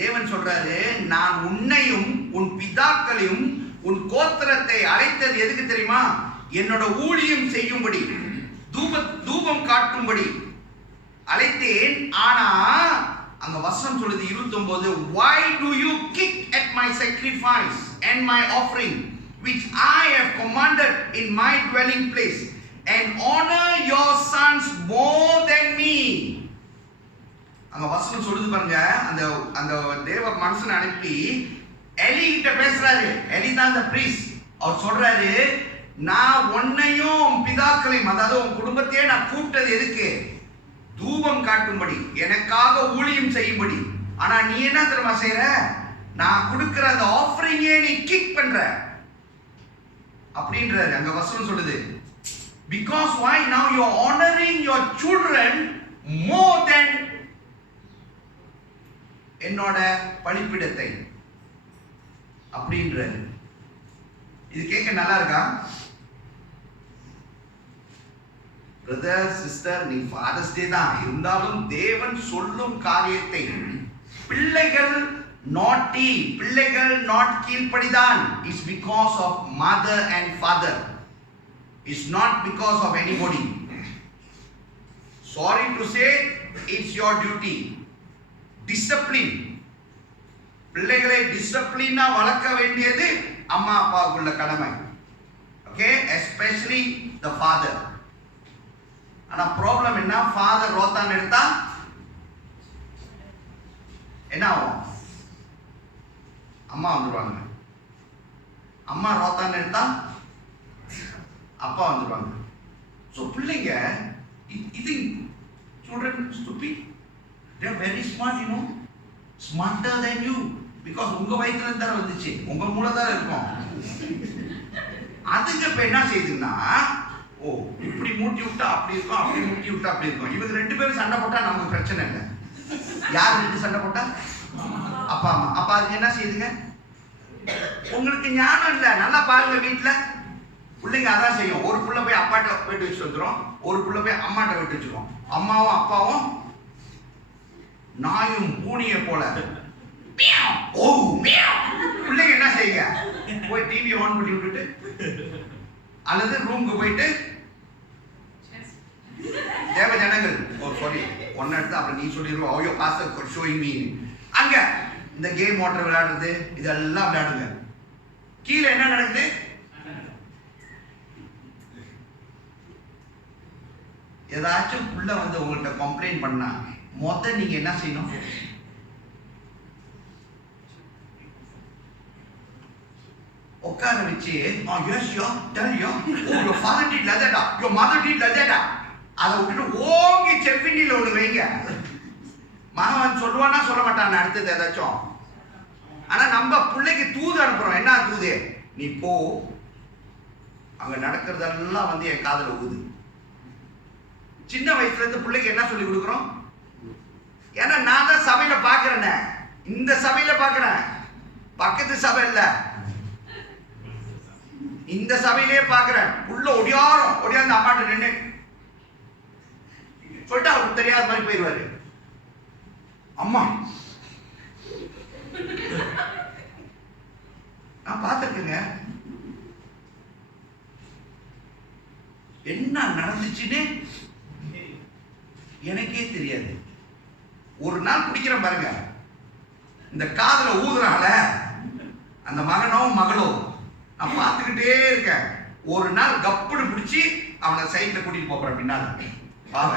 தேவன் சொல்றாரு, நான் உன்னையும் உன் பிதாக்களையும் உன் கோத்திரத்தை அழைத்தது எதுக்கு தெரியுமா? என்னோட ஊழியம் செய்யும்படி, தூபம் காட்டும்படி அழைத்தேன். ஆனா அங்க வசனம் சொல்லுது 29, why do you kick at my sacrifice and my offering which I have commanded in my dwelling place and honor your sons more than me? அங்க வசனம் சொல்லுது பாருங்க. அந்த தேவ மனுஷனை அனுப்பி எலி கிட்ட பேசுறாரு. எலி தான் அந்த பிரீஸ்ட். அவர் சொல்றாரு, நான் உன்னையும் பிதாக்களையும், அதாவது உன் குடும்பத்தையே நான் கூப்பிட்டது எதுக்கு? தூபம் காட்டும்படி, எனக்காக ஊழியம் செய்யும்படி. ஆனா நீ என்ன தெரியுமா செய்யற? நான் கொடுக்கிற அந்த ஆஃபரிங்கே நீ கிக் பண்ற அப்படின்றாரு. அங்க வசனம் சொல்லுது, because why now you are honoring your children more than என்னோட பலிபீடத்தை அப்படின்றாரு. இது கேட்க நல்லா இருக்கா? பிரதர் சிஸ்டர், நீ ஃபாதர்ஸ் டே தான் இருந்தாலும் தேவன் சொல்லும் காரியத்தை பிள்ளைகள் நாட்டி, பிள்ளைகள் நாட் கீழ்ப்படிதான், is because of mother and father, is not because of anybody. Sorry to say, it's your duty. Discipline, பிள்ளைகளை டிசிப்ளினா வளர்க்க வேண்டியது அம்மா அப்பாவுக்குள்ள கடமை. Okay, especially the father. ஆனா ப்ராப்ளம் என்ன? ஃபாதர் ரோத்தான் எடுத்தா என்ன ஆகும்? அம்மா வந்துருவாங்க. அம்மா ரோத்தான் எடுத்தா அப்பா வந்துருவாங்க. ஸோ பிள்ளைங்க, இது children stupid, they are very smart, you know, smarter than you, because உங்க வயிற்றுல இருந்து தான் வந்துச்சு, உங்க மூளை தான் இருக்கும். அதுக்கு இப்ப என்ன செய்யுதுன்னா, ஓ இப்படி மூட்டி விட்டா அப்படி இருக்கும், அப்படி மூட்டி விட்டா அப்படி இருக்கும். இவங்க 2 பேரும் சண்டை போட்டா நமக்கு பிரச்சனை இல்லை. யார் 2 சண்டை போட்டா? அப்பா அம்மா. அப்ப அது என்ன செய்யுதுங்க? உங்களுக்கு ஞானம் இல்லை. நல்லா பாருங்க, வீட்டுல பிள்ளைங்க அதான் செய்யும். ஒரு புள்ள போய் அப்பாட்ட வீட்டு வச்சு வந்துடும், ஒரு புள்ள போய் அம்மாட்ட வீட்டு வச்சிருவோம். அம்மாவும் அப்பாவும் நாயும் பூனியை போல. பிள்ளைங்க என்ன செய்யுங்க? போய் டிவி ஆன் பண்ணி விட்டுட்டு அல்லது ரூமுக்கு போயிட்டு தேவ ஜனங்கள், ஓ சாரி ஒன்னு எடுத்து அப்புறம் நீ சொல்லிடுவோம், ஐயோ பாஸ்டர் ஷோயிங் மீ வாங்க இந்த கேம் வாட்டர் விளையாடுறது இதெல்லாம் விளையாடுங்க. கீழே என்ன நடக்குது? ஏதாச்சும் புள்ள வந்து உங்கள்கிட்ட கம்ப்ளைண்ட் பண்ணா நீங்க என்ன செய்யணும்? உட்கார வச்சு அதை விட்டுட்டு ஓங்கி செவ்விண்டில ஒண்ணு வைங்க. மகன் சொல்லுவானா சொல்ல மாட்டான் அடுத்தது ஏதாச்சும். ஆனா நம்ம பிள்ளைக்கு தூது அனுப்புறோம். என்ன தூது? நீ போ, அங்க நடக்கிறதெல்லாம் வந்து என் காதுல ஊது. சின்ன வயசுல இருந்து பிள்ளைக்கு என்ன சொல்லி கொடுக்குறோம்? ஏன்னா நான் தான் சபையில பாக்குறேன், இந்த சபையில பாக்குறேன், பக்கத்து சபை இல்ல இந்த சபையிலேயே பாக்குறேன். புள்ள ஒடியாந்து அம்மாட்ட நின்று சொல்லிட்டு அவருக்கு தெரியாத மாதிரி போயிடுவாரு. அம்மா நான் பார்த்திருக்கேங்க. என்ன நடந்துச்சுன்னு எனக்கே தெரியாது. ஒரு நாள் பிடிக்கிறேன் பாருங்க, இந்த காதுல ஊதுறால அந்த மகனோ மகளோ நான் பார்த்துக்கிட்டே இருக்கேன். ஒரு நாள் கப்புன்னு பிடிச்சி அவனை சைட்ல கூட்டிட்டு போறேன் பின்னால. பாவ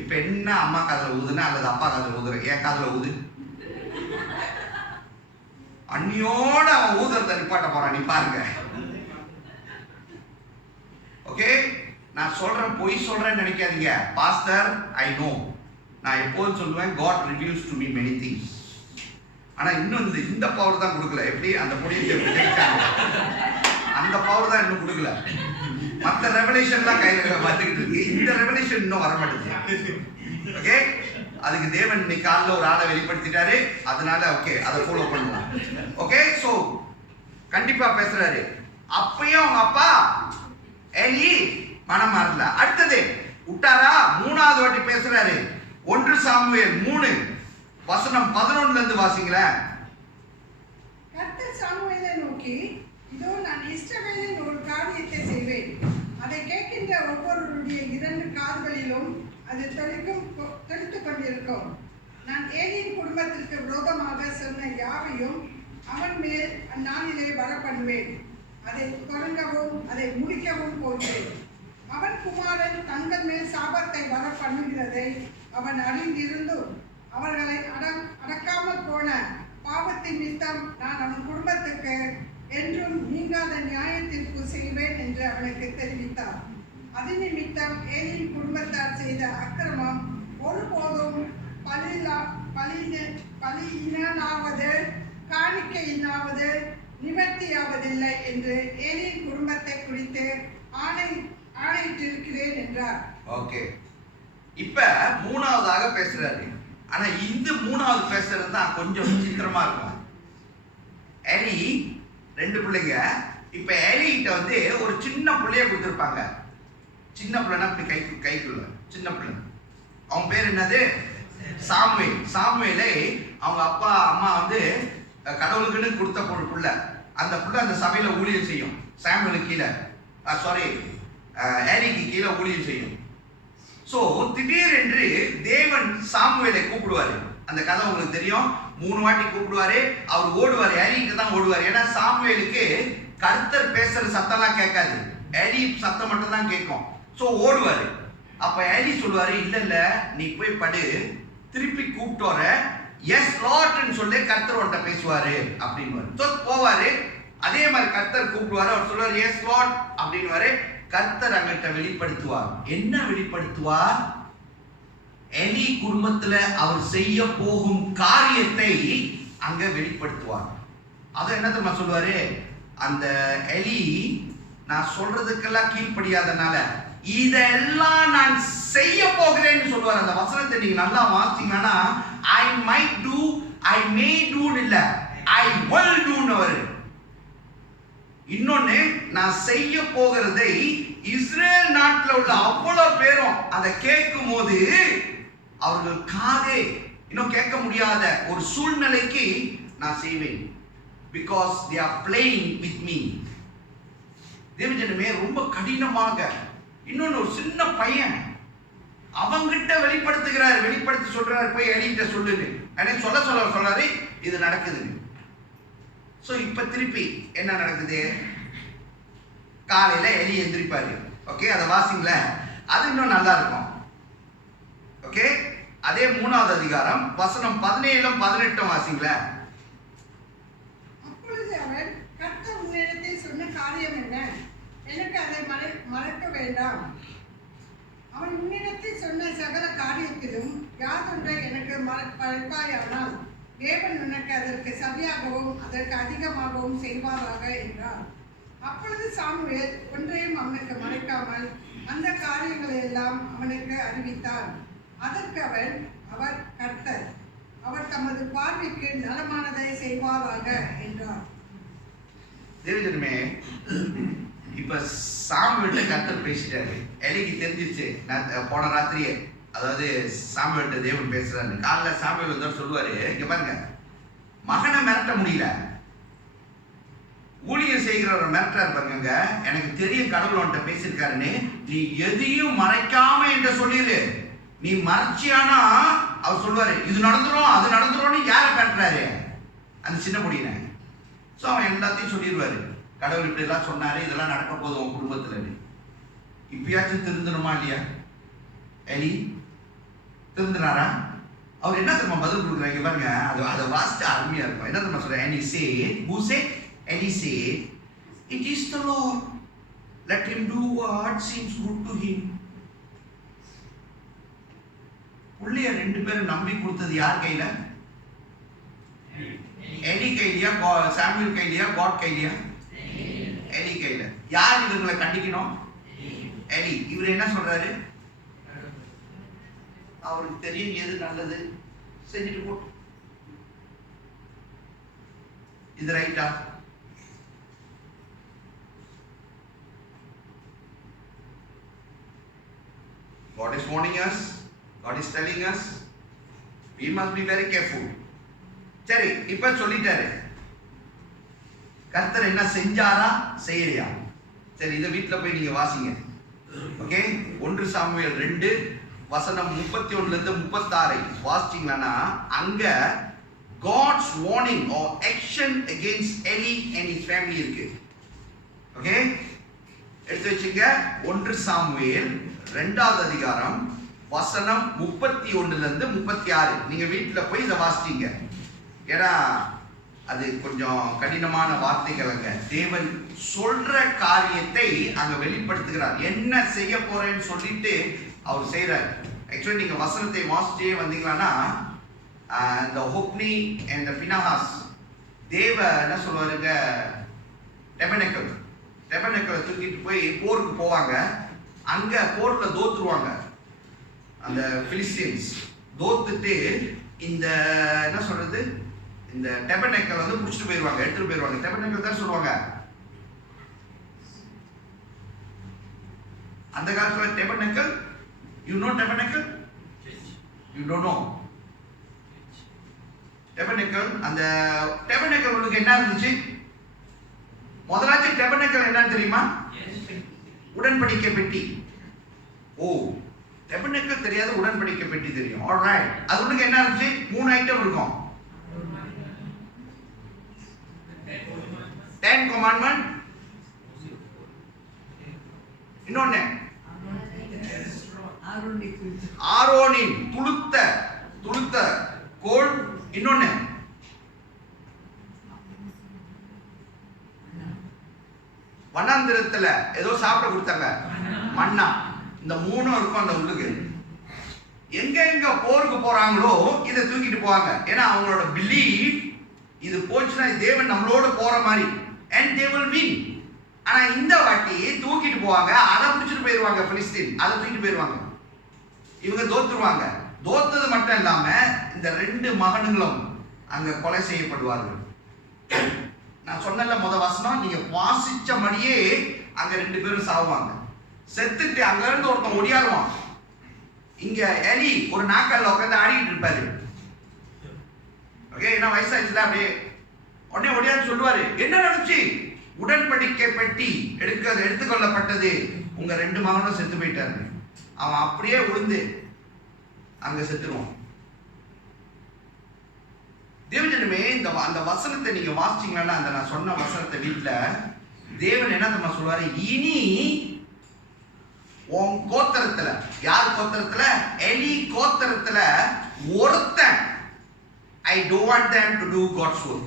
இப்ப என்ன அம்மா காதுல ஊதுனா அல்லது அப்பா காதுல ஊதுற? என் காதுல ஊது. அன்னியோட அவன் ஊதுறத நிப்பாட்ட போறான். நீ பாருங்க. ஓகே, நான் சொல்றேன் பொய் சொல்றேன்னு நினைக்காதீங்க. பாஸ்டர் ஐ நோ, நான் எப்போதும் சொல்லுவேன் God reveals to me many things. ஆனா இன்னும் இந்த பவர் தான் கொடுக்கல. எப்படி அந்த பொடியை அந்த பவர் தான் இன்னும் கொடுக்கல. மற்ற ரெவலேஷன்லாம் கையில பார்த்துக்கிட்டு இருக்கு, இந்த ரெவலேஷன் இன்னும் வர மாட்டேங்குது. ஓகே, அதுக்கு தேவன் இன்னைக்கு காலைல ஒரு ஆளை வெளிப்படுத்திட்டாரு. அதனால ஓகே அதை ஃபாலோ பண்ணுவோம். ஓகே, சோ கண்டிப்பா பேசுறாரு. அப்பயும் அவங்க அப்பா ஏலி மனம் மாறல. அடுத்தது விட்டாரா? மூணாவது வாட்டி பேசுறாரு. 1 சாமுவேல் 3:11 இருந்து வாசிங்களேன். கர்த்தர் சாமுவேலை நோக்கி, இதோ நான் இஸ்ரவேலின் ஒரு காரியத்தை செய்வேன். அதை கேட்கின்ற ஒவ்வொருவருடைய 2 காதுகளிலும் அது தெளித்துக் கொண்டிருக்கும். நான் ஏலியின் குடும்பத்திற்கு விரோதமாக சொன்ன யாவையும் அவன் மேல் அந்நாளிலே வர பண்ணுவேன். அதை தொடங்கவும் அதை முடிக்கவும் போகிறேன். அவன் குமாரன் தங்கள் மேல் சாபத்தை வர பண்ணுகிறதை அவன் அறிந்திருந்தும் அவர்களை அடக்காமல் போன பாவத்தின் நிமித்தம் நான் அவன் குடும்பத்துக்கு என்றும் நீங்காத நியாயத்திற்கு செய்வேன் என்று அவனுக்கு தெரிவித்தார். அது நிமித்தம் ஏலியின் குடும்பத்தார் செய்த அக்கிரமம் ஒருபோதும் பலியினாவது காணிக்கையினாவது நிவர்த்தியாவதில்லை என்று ஏலியின் குடும்பத்தை குறித்து ஆணையிட்டிருக்கிறேன் என்றார். ஓகே, இப்ப மூணாவதாக பேசுறாரு. ஆனா இந்த மூணாவது பேசுறது தான் கொஞ்சம் விசித்திரமா இருக்கும். ஏலி 2 பிள்ளைங்க. இப்ப ஏலி கிட்ட வந்து ஒரு சின்ன பிள்ளைய கொடுத்திருப்பாங்க. சின்ன பிள்ளைனா இப்படி கைக்குள்ள சின்ன பிள்ளை. அவன் பேர் என்னது? சாமுவேல். சாமுவேலை அவங்க அப்பா அம்மா வந்து கடவுளுக்குன்னு கொடுத்த ஒரு புள்ள. அந்த புள்ள அந்த சபையில ஊழியம் செய்யும். சாமுவேலுக்கு கீழே ஏலிக்கு கீழே ஊழியம் செய்யும். சோ திடீரென்று தேவன் சாமுவேலை கூப்பிடுவாரு. அந்த கதை உங்களுக்கு தெரியும். 3 வாட்டி கூப்பிடுவாரு. அவர் ஓடுவார், ஏலிக்கு தான் ஓடுவார். ஏன்னா சாமுவேலுக்கு கர்த்தர் பேசுற சத்தம்லாம் கேட்காது, ஏலி சத்தம் மட்டும் தான் கேட்கும். சோ ஓடுவாரு. அப்ப ஏலி சொல்லுவாரு, இல்ல நீ போய் படு, திருப்பி கூப்பிட்டு வர, எஸ் லார்ட்னு சொல்லி கர்த்தர் உன்கிட்ட பேசுவாரு அப்படின்னு. சோ போவாரு. அதே மாதிரி கர்த்தர் கூப்பிடுவாரு. அவர் சொல்லுவாரு எஸ் லார்ட் அப்படின்னு. கர்த்தர் அங்கிட்ட வெளிப்படுத்துவார். என்ன வெளிப்படுத்துவார்? ஏலி குடும்பத்துல அவர் செய்ய போகும் காரியத்தை அங்க வெளிப்படுத்துவார். அத என்ன தெரியுமா சொல்லுவாரு? அந்த ஏலி நான் சொல்றதுக்கெல்லாம் கீழ்ப்படியாதனால இதெல்லாம் நான் செய்ய போகிறேன்னு சொல்லுவார். அந்த வசனத்தை நீங்க நல்லா வாசிச்சீங்கன்னா I might do, I may do இல்ல, I will do னு. இன்னொன்னு, நான் செய்ய போகிறதை இஸ்ரேல் நாட்டில் உள்ள அவ்வளவு பேரும் அதை கேட்கும் போது அவர்கள் காதே இன்னும் கேட்க முடியாத ஒரு சூழ்நிலைக்கு நான் செய்வேன். because they are playing with me. தேவஜனமே ரொம்ப கடினமாக. இன்னொன்னு, ஒரு சின்ன பையன் அவங்கிட்ட வெளிப்படுத்துகிறார். வெளிப்படுத்தி சொல்றாரு, போய் ஏலிகிட்ட சொல்லுன்னு. எனக்கு சொல்றாரு இது நடக்குது. ஸோ இப்போ திருப்பி என்ன நடக்குது? காலையில் எலி எந்திரிப்பாரு. ஓகே, அதை வாசிங்கள, அது இன்னும் நல்லா இருக்கும். ஓகே, அதே 3வது அதிகாரம் வசனம் 17-18 வாசிங்கள. அப்பொழுது அவன், கர்த்தர் உன்னிடத்தில் சொன்ன காரியம் என்ன? எனக்கு அதை மறக்க வேண்டாம். அவன் உன்னிடத்தில் சொன்ன சகல காரியத்திலும் யாதொன்றை எனக்கு மறைப்பாயானால் தேவன் உனக்கு அதற்கு சரியாகவும் அதற்கு அதிகமாகவும் செய்வாராக என்றார். அப்பொழுது சாமுவேல் ஒன்றையும் அவனுக்கு மறைக்காமல் அந்த காரியங்களை எல்லாம் அவனுக்கு அறிவித்தார். அதற்கு அவர் கர்த்தர் அவர் தமது பார்வைக்கு நலமானதை செய்வாராக என்றார். தேவஜனமே, இப்ப சாமுவேல்ட்ட கர்த்தர் பேசிட்டாரு. எலிக்கு தெரிஞ்சிச்சு போன ராத்திரியே, அதாவது சாமுவேல்ட்ட தேவன் பேசுறாரு. காலைல சாமுவேல் வந்து சொல்லுவாரு, இங்க பாருங்க, மகனை மிரட்ட முடியல, ஊழியர் செய்கிறவரை மிரட்டா இருப்பாங்க. எனக்கு தெரியும் கடவுள் உன்கிட்ட பேசியிருக்காருன்னு, நீ எதையும் மறைக்காம என்று சொல்லிடு. நீ மறைச்சியானா அவர் சொல்லுவாரு இது நடந்துரும் அது நடந்துரும்னு யாரை மிரட்டுறாரு? அந்த சின்ன முடியின. ஸோ அவன் எல்லாத்தையும் சொல்லிடுவாரு, கடவுள் இப்படி எல்லாம் சொன்னாரு, இதெல்லாம் நடக்க போதும் உன் குடும்பத்தில். இப்பயாச்சும் திருந்தணுமா இல்லையா? எலி திருந்தினாரா? அவர் என்ன தெரியுமா பதில் கொடுக்குறாங்க பாருங்க, அதை வாசிச்சு அருமையா இருக்கும். என்ன தெரியுமா சொல்றேன்? Eli said, who said? Eli said, it is the Lord, let him do what seems good to him. புள்ளைய 2 பேரும் நம்பி கொடுத்தது யார் கையில? எலி கையிலையா, சாமுவேல் கையிலையா, காட் கையிலையா? எலி கையில. யார் இவங்களை கண்டிக்கணும்? எலி. இவர் என்ன சொல்றாரு? அவருக்கு தெரியும் எது நல்லது, செஞ்சுட்டு போட்டு. இது ரைட்டா? God is warning us, God is telling us, we must be very careful. சரி, இப்ப சொல்லிட்டாரு, கர்த்தர் என்ன செஞ்சாரா செய்யலையா? சரி, இதை வீட்டில் போய் நீங்க வாசிங்க. ஓகே, 1 சாமுவேல் 2 வசனம் 31-36 வாசிச்சீங்கன்னா அங்க God's warning or action against Eli and his family இருக்கு. ஓகே, எடுத்து வச்சுங்க. 1 சாமுவேல் 2வது அதிகாரம் வசனம் 31-36 நீங்க வீட்டில் போய் இதை வாசிச்சீங்க. ஏன்னா அது கொஞ்சம் கடினமான வார்த்தைகள். தேவன் சொல்ற காரியத்தை அங்க வெளிப்படுத்துகிறார். என்ன செய்ய போறேன்னு சொல்லிட்டு அவர் செய்யறாரு. ஆக்சுவலி நீங்க வசனத்தை வாசிச்சே வந்தீங்கன்னா இந்த ஹோப்னி அண்ட் பினஹாஸ் தேவ என்ன சொல்லுவாருங்க, டெபனக்கலை தூக்கிட்டு போய் போருக்கு போவாங்க. அங்க போர்ல தோத்துருவாங்க. அந்த பிலிஸ்டீன்ஸ் தோத்துட்டு இந்த என்ன சொல்றது, இந்த டெபனக்கல் வந்து புடிச்சிட்டு போயிருவாங்க, எடுத்துட்டு போயிருவாங்க. டெபனக்கல் தான் சொல்லுவாங்க. அந்த காலத்துல டெபனக்கல், you know tabernacle? You don't know. tabernacle, அந்த tabernacle உங்களுக்கு என்ன இருந்துச்சு? முதலாச்சு tabernacle என்னன்னு தெரியுமா? உடன்படிக்கை பெட்டி. ஓ, tabernacle தெரியாத உடன்படிக்கை பெட்டி தெரியும். ஆல்ரைட், அது உங்களுக்கு என்ன இருந்துச்சு? 3 ஐட்டம் இருக்கும். 10 commandment, இன்னொன்னு ஆரோனின் துளுத்த கோல், இன்னொன்னு வண்ணாந்திரத்துல ஏதோ சாப்பிட கொடுத்தாங்க, மண்ணா. இந்த 3 இருக்கும் அந்த உள்ளுக்கு. எங்க போருக்கு போறாங்களோ இதை தூக்கிட்டு போவாங்க. ஏன்னா அவங்களோட பிலீஃப் இது போச்சுன்னா தேவன் நம்மளோட போற மாதிரி, and they will win. ஆனா இந்த வாட்டி தூக்கிட்டு போவாங்க, அதை பிடிச்சிட்டு போயிருவாங்க பிலிஸ்தீன், அதை தூக்கிட்டு போயிருவாங்க. இவங்க தோத்துருவாங்க. தோத்தது மட்டும் இல்லாம இந்த 2 மகன்களும் அங்க கொலை செய்யப்படுவார்கள். நான் சொன்னல முத வசனம், நீங்க வாசிச்ச மாதிரியே அங்க 2 பேரும் சாவுவாங்க. செத்துட்டு அங்க இருந்து ஒருத்தன் ஒடியாருவான். இங்க எலி ஒரு நாக்கல்ல உட்காந்து ஆடிட்டு இருப்பாரு. ஓகே, என்ன வயசாச்சுல, அப்படியே உடனே ஒடியாரு சொல்லுவாரு, என்ன நடந்துச்சு? உடன்படிக்கை பெட்டி எடுத்துக்கொள்ளப்பட்டது, உங்க 2 மகனும் செத்து போயிட்டாரு. அவன் அப்படியே விழுந்து அங்க செத்துருவான். அந்த வசனத்தை நீங்க வாசிச்சீங்கன்னா, அந்த நான் சொன்ன வசனத்தை வீட்டுல தேவன் என்ன தெரியுமா சொல்லுவாரு, இனி உன் கோத்திரத்துல, யார் கோத்திரத்துல, எலி கோத்திரத்துல ஒருத்தன், I don't want them to do God's work.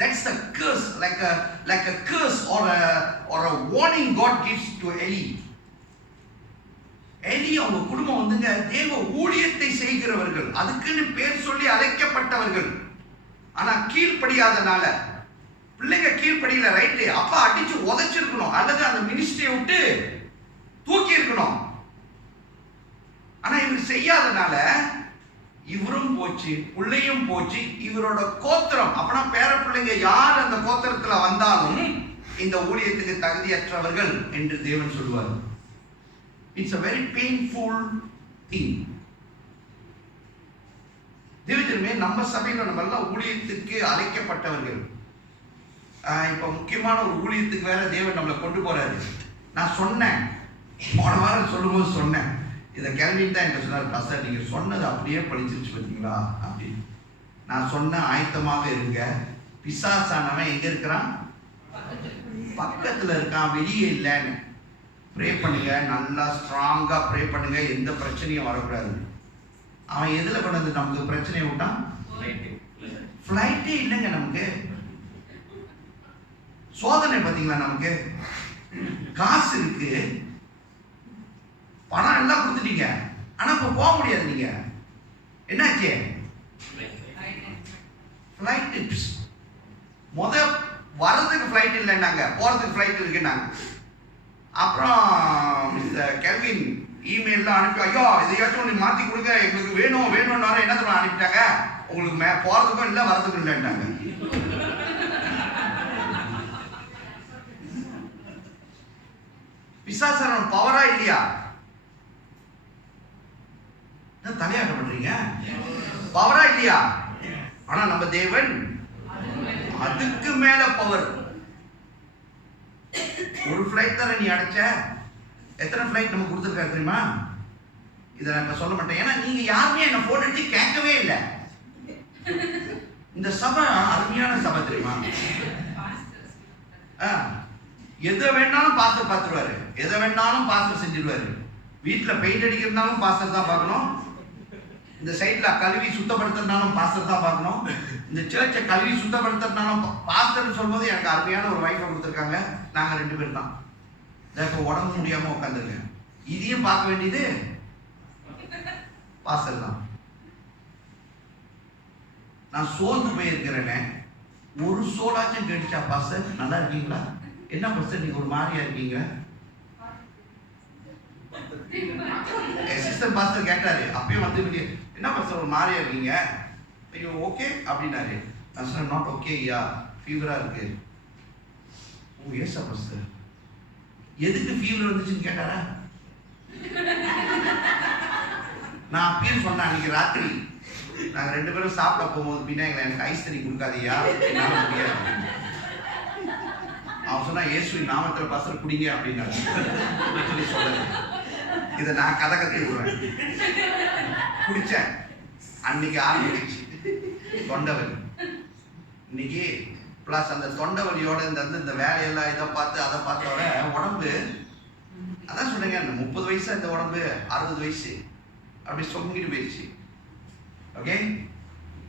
That's the curse, like a curse or a warning God gives to Eli. எலி அவங்க குடும்பம் வந்துங்க தேவ ஊழியத்தை செய்கிறவர்கள், அதுக்குன்னு பேர் சொல்லி அழைக்கப்பட்டவர்கள். ஆனா கீழ்ப்படியாதனால, பிள்ளைங்க கீழ்ப்படியில, ரைட்டு, அப்பா அடிச்சு உதைச்சிருக்கணும் அல்லது அந்த மினிஸ்ட்ரியை விட்டு தூக்கி இருக்கணும். ஆனா இவர் செய்யாதனால இவரும் போச்சு, பிள்ளையும் போச்சு, இவரோட கோத்திரம். அப்பனா பேர பிள்ளைங்க யார் அந்த கோத்திரத்துல வந்தாலும் இந்த ஊழியத்துக்கு தகுதியற்றவர்கள் என்று தேவன் சொல்லுவார். It's a very painful thing. தேவஜனமே, நம்ம சபையில நம்ம எல்லாம் ஊழியத்துக்கு அழைக்கப்பட்டவர்கள். இப்ப முக்கியமான ஒரு ஊழியத்துக்கு வேற தேவன் நம்மளை கொண்டு போறாரு. நான் சொன்னேன், போன வாரம் சொல்லும்போது சொன்னேன், இதை கேள்வின்னு தான் என்கிட்ட சொன்னார், பாஸ்டர் நீங்க சொன்னது அப்படியே பழிச்சிருச்சு பார்த்தீங்களா அப்படின்னு. நான் சொன்ன ஆயத்தமாக இருங்க, பிசாசானவன் எங்க இருக்கிறான், பக்கத்துல இருக்கான், வெளியே இல்லைன்னு. ப்ரே பண்ணுங்க, நல்லா ஸ்ட்ராங்கா ப்ரே பண்ணுங்க, எந்த பிரச்சனையும் வரக்கூடாது. அவன் எதுல கொண்டு வந்து நமக்கு பிரச்சனையை விட்டான், ஃப்ளைட்டே இல்லைங்க நமக்கு. சோதனை பார்த்தீங்களா, நமக்கு காசு இருக்கு, பணம் எல்லாம் கொடுத்துட்டீங்க, ஆனா இப்ப போக முடியாது. நீங்க என்னாச்சு, ஃப்ளைட் டிப்ஸ் முத வர்றதுக்கு ஃப்ளைட் இல்லைன்னாங்க, போறதுக்கு ஃப்ளைட் இருக்குன்னாங்க. அப்புறம் மிஸ்டர் கெல்வின் இமெயில்லாம் அனுப்பி, ஐயோ இதையாச்சும் ஒன்று மாற்றி கொடுங்க, எங்களுக்கு வேணும் வேணும்னாலும் என்ன சொல்ல அனுப்பிட்டாங்க, உங்களுக்கு போறதுக்கும் இல்லை வரதுக்கும் இல்லைன்ட்டாங்க. பிசாசன் பவரா இல்லையா, தலையாட்ட பண்றீங்க, பவரா இல்லையா? ஆனா நம்ம தேவன் அதுக்கு மேல பவர். ஒரு ஃபிளைட் தானே நீ அடைச்ச, எத்தனை ஃபிளைட் நம்ம கொடுத்துருக்காரு தெரியுமா? இதை நான் இப்ப சொல்ல மாட்டேன், ஏன்னா நீங்க யாருமே என்ன போன் அடிச்சு கேட்கவே இல்லை. இந்த சபை அருமையான சபை தெரியுமா? எதை வேணாலும் பாஸ்டர் பார்த்துருவாரு, எதை வேணாலும் பாஸ்டர் செஞ்சிருவாரு. வீட்டுல பெயிண்ட் அடிக்கிறதுனாலும் பாஸ்டர் தான் பார்க்கணும், இந்த சைட்ல கழுவி சுத்தப்படுத்துறதுனாலும் பாஸ்டர் தான் பார்க்கணும், இந்த சர்ச்சை கழுவி சுத்தப்படுத்துறதுனாலும் பாஸ்டர்னு சொல்லும்போது எனக்கு அருமையான ஒரு வைஃபை கொடுத்துருக்காங்க, நாங்க 2 பேர் தான். இப்போ உடம்பு முடியாம உட்காந்துருக்கேன், இதையும் பார்க்க வேண்டியது பாஸ்டர் தான். நான் சோர்ந்து போயிருக்கிறேனே, ஒரு சோலாச்சும் கேட்டுச்சா, பாஸ்டர் நல்லா இருக்கீங்களா, என்ன பாஸ்டர் நீங்க ஒரு மாதிரியா இருக்கீங்க. அசிஸ்டன்ட் பாஸ்டர் கேட்டாரு, அப்பயும் வந்து என்ன பாஸ்டர் ஒரு மாதிரியா இருக்கீங்க, ஐயோ ஓகே அப்படின்னாரு. நான் சொன்னேன் நாட் ஓகே யா, ஃபீவரா இருக்கு. ஓ எஸ் பாஸ்டர், எதுக்கு ஃபீவர் வந்துச்சுன்னு கேட்டாரா? நான் அப்பயும் சொன்னேன், அன்னைக்கு ராத்திரி நாங்கள் 2 பேரும் சாப்பிட போகும்போது பின்னா எனக்கு ஐஸ் தண்ணி கொடுக்காதியா, என்னால முடியாது. அவன் சொன்னா இயேசுவின் நாமத்தில் பாஸ்டர் குடிங்க அப்படின்னாரு. சொல்லி சொல்லுங்க, இதை நான் கதை கட்டி விடுறேன். குடிச்சேன், அன்னைக்கு ஆரம்பிச்சு தொண்டவலி. இன்னைக்கு பிளஸ் அந்த தொண்டவலியோட இந்த வேலையெல்லாம் இதை பார்த்து அதை பார்த்தவரை உடம்பு, அதான் சொல்லுங்க, 30 வயசா இந்த உடம்பு 60 வயசு அப்படி சொங்கிட்டு போயிடுச்சு. ஓகே,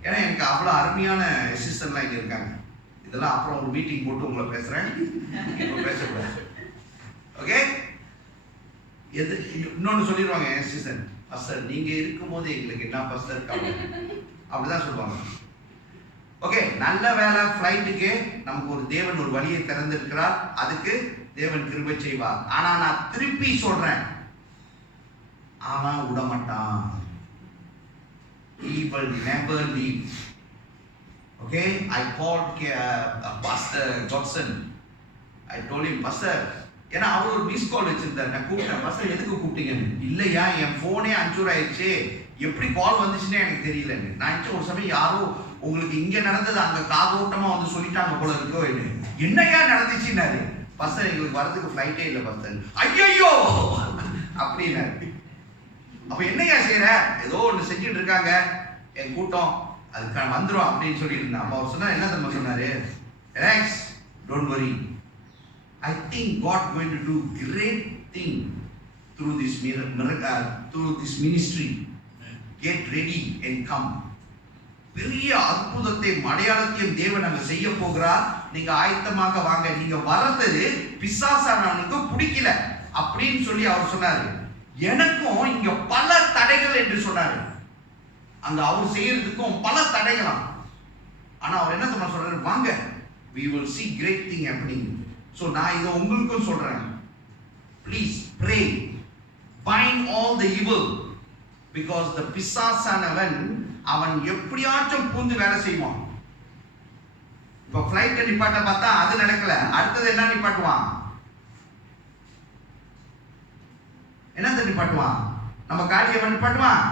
ஏன்னா எனக்கு அவ்வளோ அருமையான அசிஸ்டன்ட்லாம் இங்கே இருக்காங்க. இதெல்லாம் அப்புறம் ஒரு மீட்டிங் போட்டு உங்களை பேசுகிறேன், இப்போ பேசக்கூடாது. ஓகே, எது இன்னொன்று சொல்லிடுவாங்க அசிஸ்டன்ட், பாஸ்டர் நீங்கள் இருக்கும்போது எங்களுக்கு என்ன பாஸ்டர் கவலை, அப்படிதான் சொல்லுவாங்க. ஓகே, நல்ல வேலை, ஃப்ளைட்டுக்கு நமக்கு ஒரு தேவன் ஒரு வழியை திறந்திருக்கிறார், அதுக்கு தேவன் கிருபை செய்வார். ஆனால் நான் திருப்பி சொல்கிறேன், அவன் விட மாட்டான். He will never leave. Okay, I called Pastor Godson. I told him, Pastor, ஏன்னா அவர் ஒரு மிஸ் கால் வச்சிருந்தாரு. நான் கூப்பிட்டேன், பாஸ்டர் எதுக்கு கூப்பிட்டீங்கன்னு. இல்லையா என் ஃபோனே அன்சூர் ஆயிடுச்சு, எப்படி கால் வந்துச்சுன்னே எனக்கு தெரியலன்னு. நான் ஒரு சமயம் யாரோ உங்களுக்கு இங்க நடந்தது அங்க காதோட்டமா வந்து சொல்லிட்டாங்க போல இருக்கோ, என்னையா நடந்துச்சுன்னாரு. பாஸ்டர் எங்களுக்கு வரதுக்கு ஃப்ளைட்டே இல்லை பாஸ்டர். ஐயோ அப்படின்னாரு. அப்ப என்னையா செய்யற, ஏதோ ஒன்று செஞ்சுட்டு இருக்காங்க என் கூட்டம், அதுக்கான வந்துடும் அப்படின்னு சொல்லியிருந்தேன். அப்போ அவர் சொன்னார், என்ன தெரியுமா சொன்னாரு? Relax, don't worry. I think God going to do great thing through this through this ministry. Get ready and come. பெரிய அற்புதத்தையும் அடையாளத்தையும் தேவன் அங்க செய்ய போகிறார். நீங்க ஆயத்தமாக வாங்க. நீங்க வர்றது பிசாசானவனுக்கு பிடிக்கல அப்படின்னு சொல்லி அவர் சொன்னாரு. எனக்கும் இங்க பல தடைகள் என்று சொன்னாரு. அங்க அவர் செய்யறதுக்கும் பல தடைகளாம். ஆனா அவர் என்ன சொல்றாரு? வாங்க, we will see great thing happening. So நான் இதை உங்களுக்கும் சொல்றேன். Please pray, bind all the evil, because the பிசாசானவன் அவன் எப்படியாச்சும் பூந்து வேலை செய்வான். இப்ப ஃபிளைட் நிப்பாட்ட பார்த்தா அது நடக்கல, அடுத்தது என்ன நிப்பாட்டுவான்? என்னத்தை நிப்பாட்டுவான்? நம்ம காடியை அவன் நிப்பாட்டுவான்.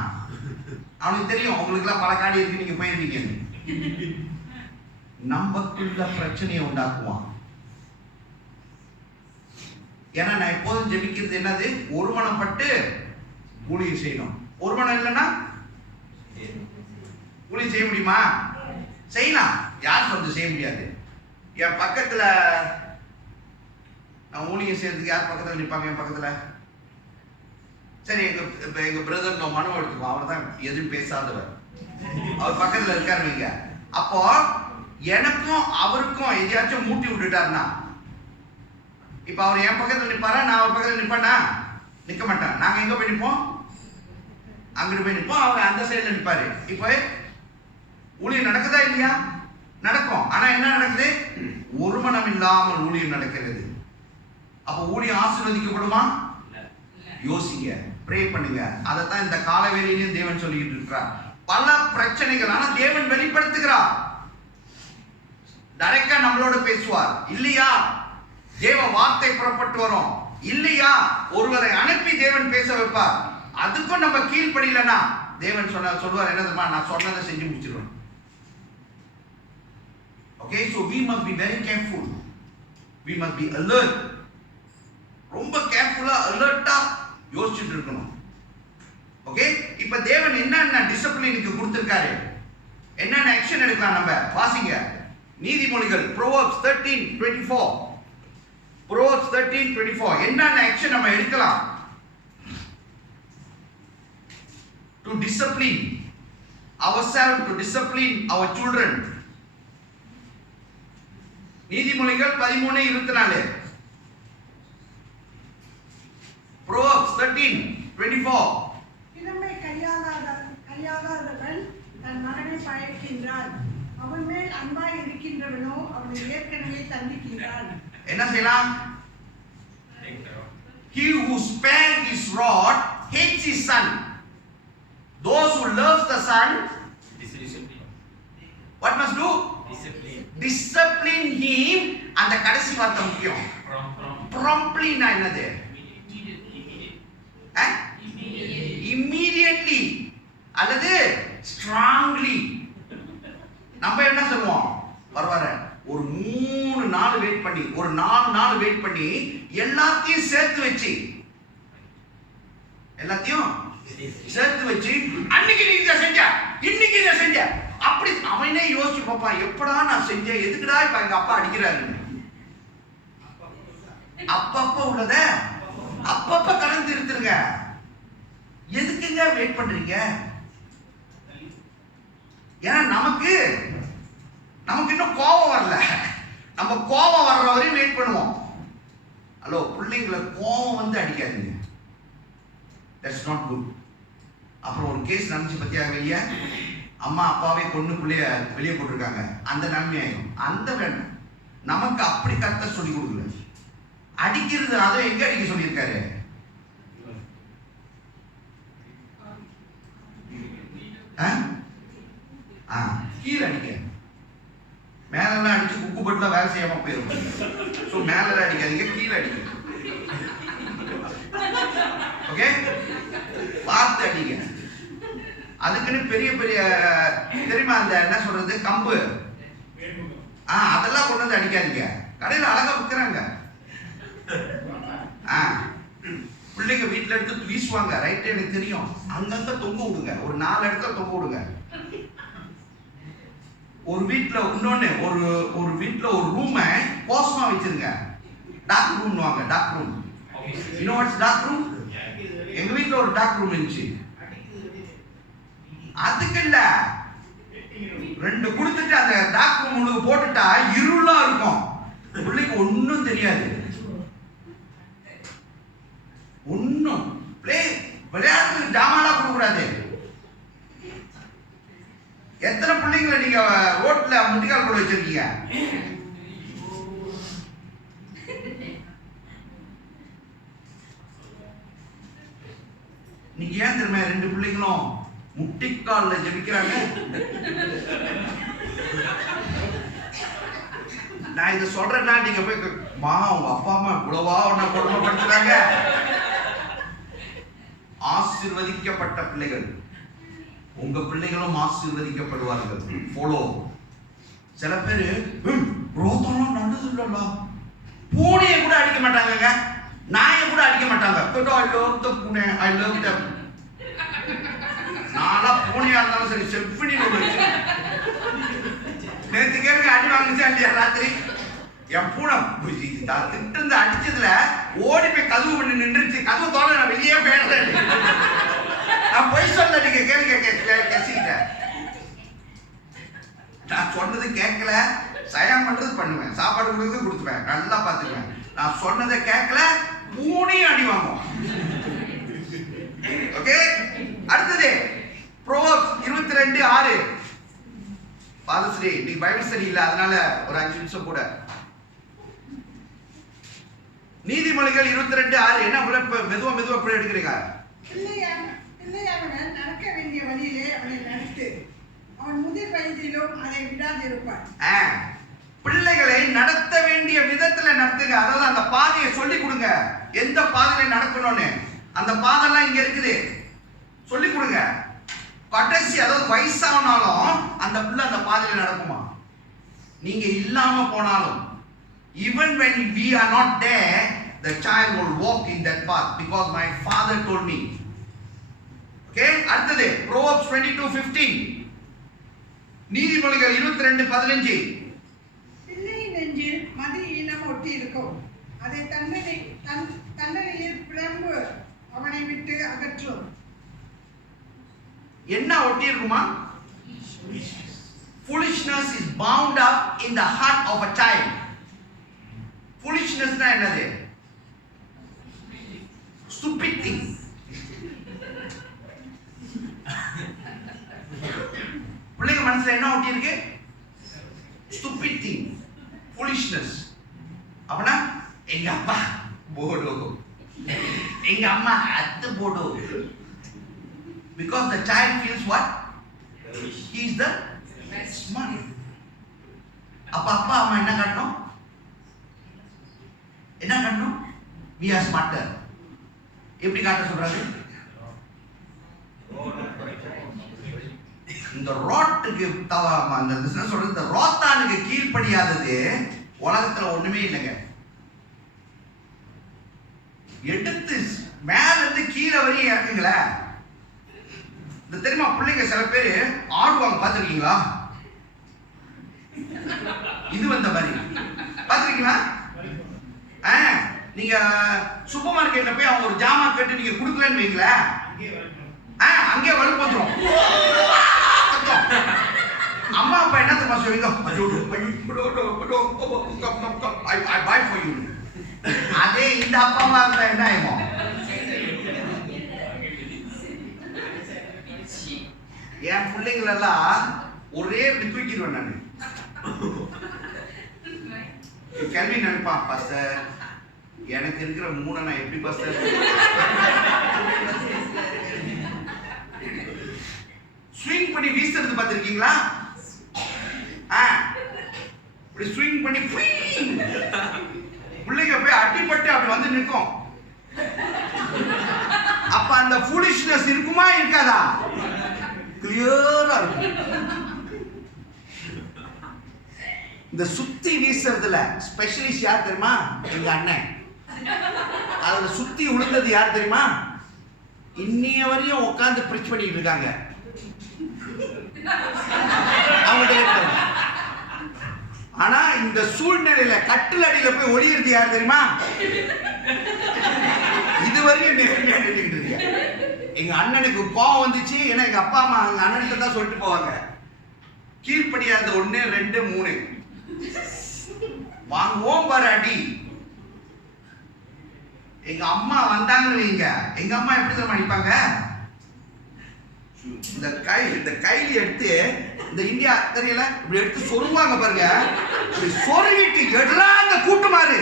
அவனுக்கு தெரியும், உங்களுக்கு எல்லாம் பல காடி இருக்கு, நீங்க போயிருக்கீங்க. நமக்குள்ள பிரச்சனையை உண்டாக்குவான். ஏன்னா நான் எப்போதும் ஜெபிக்கிறது என்னது? ஒருமனப்பட்டு ஊழியம் செய்யணும். ஒருமனம் இல்லைன்னா ஊழியம் செய்ய முடியுமா? செய்யலாம். யார் வந்து செய்ய முடியாது? என் பக்கத்துல நான் ஊழியம் செய்யறதுக்கு யார் பக்கத்துல நிற்பாங்க? என் பக்கத்துல சரி, எங்க பிரதர் நான் மனு எடுத்துக்கோ, அவர் தான் எதுவும் பேசாதவர். அவர் பக்கத்துல இருக்காருங்க. அப்போ எனக்கும் அவருக்கும் எதையாச்சும் மூட்டி விட்டுட்டாருன்னா, இப்ப அவர் என் பக்கத்துல நிப்பாரா, நான் அவர் பக்கத்துல நிப்பானா? நிக்க மாட்டான். நாங்க எங்க போய் நிப்போம்? அங்கிட்டு போய் நிப்போம். அவர் அந்த சைடுல நிப்பாரு. இப்ப ஊழியம் நடக்குதா இல்லையா? நடக்கும். ஆனா என்ன நடக்குது? ஒரு மனம் இல்லாமல் ஊழியம் நடக்கிறது. அப்ப ஊழியம் ஆசீர்வதிக்கப்படுமா? யோசிங்க, ப்ரே பண்ணுங்க. அதைத்தான் இந்த காலவேளையிலும் தேவன் சொல்லிட்டு இருக்கிறார். பல பிரச்சனைகள், ஆனா தேவன் வெளிப்படுத்துகிறார். டைரக்டா நம்மளோட பேசுவார் இல்லையா? தேவ வார்த்தை புறப்பட்டு வரும் இல்லையா? ஒருவரை அனுப்பி தேவன் பேச வைப்பார். அதுக்கும் நம்ம கீழ்ப்படியலனா தேவன் சொல்லுவார், என்ன தெரியுமா? நான் சொன்னதை செஞ்சு முடிச்சிருவேன். Okay, so we must be very careful. We must be alert. ரொம்ப கேர்ஃபுல்லா அலர்ட்டா யோசிச்சுட்டு இருக்கணும். ஓகே, இப்ப தேவன் என்னென்ன டிசிப்ளினுக்கு கொடுத்திருக்காரு, என்னென்ன ஆக்ஷன் எடுக்கலாம் நம்ம வாசிங்க. நீதிமொழிகள் Proverbs 13:24. Proverbs 13:24. என்னென்ன ஆக்ஷன் நம்ம எடுக்கலாம் to discipline ourselves, to discipline our children. நீதிமொழிகள் 13:24. Proverbs 13:24. திறமை கையாளாதவன் தன் மகனை பயக்கின்றான், அவன் மேல் அன்பாய் இருக்கின்றவனோ அவனை ஏற்கனவே தண்டிக்கின்றான். என்ன செய்யலாம்? He who spares his rod hates his son. Those who love the son, what must do? Discipline him. அந்த கடைசி வார்த்தை முக்கியம். Promptly na என்னது? Immediately அல்லது strongly. நம்ம என்ன சொல்லுவோம்? வரவர ஒரு 3 நாள் வெயிட் பண்ணி, ஒரு 4 நாள் வெயிட் பண்ணி எல்லாத்தையும் சேர்த்து வச்சு அன்னைக்கு நீ இதை செஞ்ச, இன்னைக்கு இதை செஞ்ச, அப்படி அவனே யோசிச்சு பார்ப்பான், எப்படா நான் செஞ்சேன், எதுக்குடா இப்ப எங்க அப்பா அடிக்கிறாரு. அப்பப்ப உள்ளத அப்பப்ப கலந்து இருந்துருங்க. எதுக்குங்க வெயிட் பண்றீங்க? ஏன்னா நமக்கு இன்னும் கோபம் வரல. நம்ம கோபம் வர்ற வரையும் வெயிட் பண்ணுவோம். ஹலோ, பிள்ளைங்களை கோபம் வந்து அடிக்காதீங்க. That's not good. அப்புறம் ஒரு கேஸ் நடந்துச்சு பத்தியா வெளியே, அம்மா அப்பாவே கொண்டு பிள்ளைய வெளியே போட்டிருக்காங்க. அந்த நன்மை ஆயிடும். அந்த வேணும் நமக்கு அப்படி கத்த சொல்லி கொடுக்கல. அடிக்கிறது அதை எங்க அடிக்க சொல்லியிருக்காரு? கீழே அடிக்க. மேலெல்லாம் அடிச்சு குக்கு பட்டுலாம் வேலை செய்யாம போயிடும். ஸோ மேலெல்லாம் அடிக்காதீங்க, கீழே அடிக்க. ஓகே, பார்த்து அடிங்க. அதுக்குன்னு பெரிய பெரிய தெரியுமா அந்த என்ன சொல்றது, கம்பு, அதெல்லாம் கொண்டு வந்து அடிக்காதீங்க. கடையில் அழகா விற்கிறாங்க. பிள்ளைங்க வீட்டுல எடுத்து வீசுவாங்க. ரைட், எனக்கு தெரியும். அங்கங்க தொங்க விடுங்க, ஒரு 4 இடத்துல தொங்க விடுங்க. ஒரு வீட்டில் இன்னொன்று ஒரு வீட்டில் ஒரு ரூமை கோசமா வச்சிருங்க. டார்க் ரூம் வாங்க, டார்க் ரூம். இன்னும் வாட்ஸ் டார்க் ரூம்? எங்க வீட்டில் ஒரு டார்க் ரூம் இருந்துச்சு. அதுக்கு இல்ல, 2 கொடுத்துட்டு அந்த டார்க் ரூம் உங்களுக்கு போட்டுட்டா இருளா இருக்கும், பிள்ளைக்கு ஒன்றும் தெரியாது. ஒன்றும் விளையாட்டுக்கு ஜாமான்லாம் கொடுக்கூடாது. எத்தனை பிள்ளைங்களை நீங்க ரோட்ல முட்டிக்கால் கூட வச்சிருக்கீங்க? நீங்க ஏன் தெரியுமா 2 பிள்ளைங்களும் முட்டிக்கால்ல ஜெபிக்கிறாங்க? நான் இதை சொல்றேன்னா நீங்க போய் மா உங்க அப்பா அம்மா இவ்வளவா ஒன்னா கொடுமைப்படுத்துறாங்க. ஆசீர்வதிக்கப்பட்ட பிள்ளைகள், உங்க பிள்ளைகளும் ஆசீர்வதிக்கப்படுவார்கள். ஃபாலோ. சில பேரு ரோதெல்லாம் நல்லது இல்லல்ல, பூனையை கூட அடிக்க மாட்டாங்க, நாயை கூட அடிக்க மாட்டாங்க. ஐ லவ் தி பூனை, ஐ லவ் them. நாளா பூனையா இருந்தாலும் சரி செவ்வினி நேற்று கேட்க அடி வாங்கிச்சா இல்லையா? ராத்திரி என் பூனை திட்டு அடிச்சதுல ஓடி போய் கதவு பண்ணி நின்றுச்சு. கதவு தோண நான் வெளியே போயிடுறேன். நான் பொய் சொல்ல, நீங்க கேட்க நான் சொன்னது கேட்கல, சயம் பண்றது பண்ணுவேன், சாப்பாடு கொடுக்குறது கொடுத்துவேன், நல்லா பார்த்துக்குவேன். நான் சொன்னதை கேட்கல, பூனையும் அடி வாங்கும். ஓகே, அடுத்தது ப்ரோவர்ப்ஸ் 22:6. ஃபாதர்ஸ் டே இன்னைக்கு பைபிள் ஸ்டடி இல்ல, அதனால ஒரு 5 நிமிஷம் கூட. நீதிமொழிகள் 22:6. என்ன மெதுவா எப்படி எடுக்கிறீங்க? பிள்ளையானவன் நடக்க வேண்டிய வழியிலே அவனை நடத்து, அவன் முதிர் வயதிலும் அதை விடாதிருப்பான். பிள்ளைகளை நடத்த வேண்டிய விதத்துல நடத்துங்க. அதாவது அந்த பாதையை சொல்லி கொடுங்க, எந்த பாதையில நடக்கணும்னு. அந்த பாதைலாம் இங்க இருக்குது, சொல்லி கொடுங்க. கடைசி அதாவது வயசானாலும் அந்த பிள்ளை அந்த பாதையில நடக்குமா? நீங்க இல்லாம போனாலும், even when we are not there, the child will walk in that path because my father told me. Okay, அடுத்தது Proverbs 22:15. நீதிமொழிகள் 22:15. பிள்ளையின் நெஞ்சில் மதி ஈனம் ஒட்டி இருக்கும், அதை தண்டனையில் பிளம்பு அவனை விட்டு அகற்றும். என்ன ஒட்டி இருக்குமா? Foolishness is bound up in the heart of a child. Foolishness na என்னது? Stupid thing. பிள்ளைங்க மனசுல என்ன ஒட்டி இருக்கு? Stupid thing, foolishness. அப்பனா எங்க அப்பா போடு, எங்க அம்மா அத்து போடு. Because the child feels what? He is the smart. அப்பா அம்மா என்ன காட்டணும்? என்ன காட்டணும்? We are smarter. எப்படி காட்ட சொல்றாரு? இந்த ரோட்டுக்கு அந்த பிசினஸ் சொல்றது, இந்த ரோத்தானுக்கு கீழ்ப்படியாதது உலகத்துல ஒண்ணுமே இல்லைங்க. எடுத்து மேல இருந்து கீழே வரையும் இறக்குங்கள. இந்த தெரியுமா, பிள்ளைங்க சில பேரு ஆடுவாங்க, பாத்துருக்கீங்களா? இது வந்த மாதிரி பாத்துருக்கீங்களா? நீங்க சூப்பர் மார்க்கெட்ல போய் அவங்க ஒரு ஜாமான் கேட்டு நீங்க கொடுக்கலன்னு வைக்கல, அங்கே வலுப்பு வந்துடும். அம்மா அப்பா என்ன தெரியுமா சொல்லுவீங்க? அதே இந்த அப்பாவா இருந்தா என்ன ஆகும்? என் பிள்ளைங்களெல்லாம் ஒரே இப்படி தூக்கிடுவேன் நான். கேள்வி நினைப்பான், பாஸ்டர் எனக்கு இருக்கிற 3 நான் எப்படி பாஸ்டர்? ஸ்விங் பண்ணி வீசுறது பார்த்திருக்கீங்களா? இப்படி ஸ்விங் பண்ணி பிள்ளைங்க போய் அடிபட்டு அப்படி வந்து நிற்கும். அப்ப அந்த ஃபூலிஷ்னஸ் இருக்குமா இருக்காதா? கிளியரா இருக்கும். இந்த சுத்தி வீசுறதுல ஸ்பெஷலிஸ்ட் யார் தெரியுமா? எங்க அண்ணன். அதுல சுத்தி விழுந்தது யார் தெரியுமா? இன்னைய வரையும் உட்கார்ந்து பிரிச் பண்ணிட்டு இருக்காங்க. அவங்க இந்த சூழ்நிலையில கட்டில் அடியில போய் ஒளியிறது யார் தெரியுமா? இதுவரையும் நேர்மையா நின்றுட்டு இருக்கீங்க. எங்க அண்ணனுக்கு கோவம் வந்துச்சு. ஏன்னா எங்க அப்பா அம்மா எங்க அண்ணன்கிட்ட தான் சொல்லிட்டு போவாங்க, கீழ்ப்படியாத 1 2 3 வாங்குவோம் பாரு அடி. எங்க அம்மா வந்தாங்கன்னு வைங்க, எங்க அம்மா எப்படி தான் அடிப்பாங்க? இந்த கைலி எடுத்து, இந்த இந்தியா தெரியல, இப்படி எடுத்து சொருவாங்க பாருங்க. இப்படி சொருவிட்டு எடுறாங்க கூட்டுமாறு.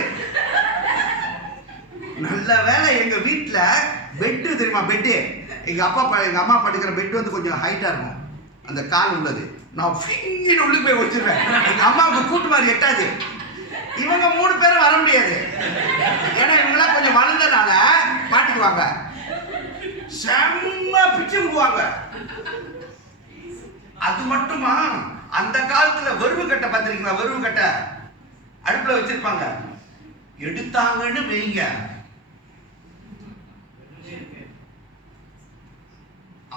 நல்ல வேலை எங்க வீட்டுல பெட்டு தெரியுமா, பெட்டு எங்க அம்மா படுக்கிற பெட் வந்து கொஞ்சம் ஹைட்டா இருக்கும், அந்த கால் உள்ளது. நான் ஃபிங்கின்னு உள்ளுக்கு போய் வச்சிருவேன். எங்க அம்மாவுக்கு கூட்டுமாறு எட்டாது. இவங்க 3 பேரும் வர முடியாது, ஏன்னா இவங்களாம் கொஞ்சம் வளர்ந்தனால மாட்டிக்குவாங்க. செம்ம பிச்சு விடுவாங்க. அது மட்டுமா, அந்த காலத்துல வெறுவு கட்டை பார்த்திருக்கீங்களா? வெறுவு கட்டை அடுப்புல வச்சிருப்பாங்க. எடுத்தாங்கன்னு வைங்க,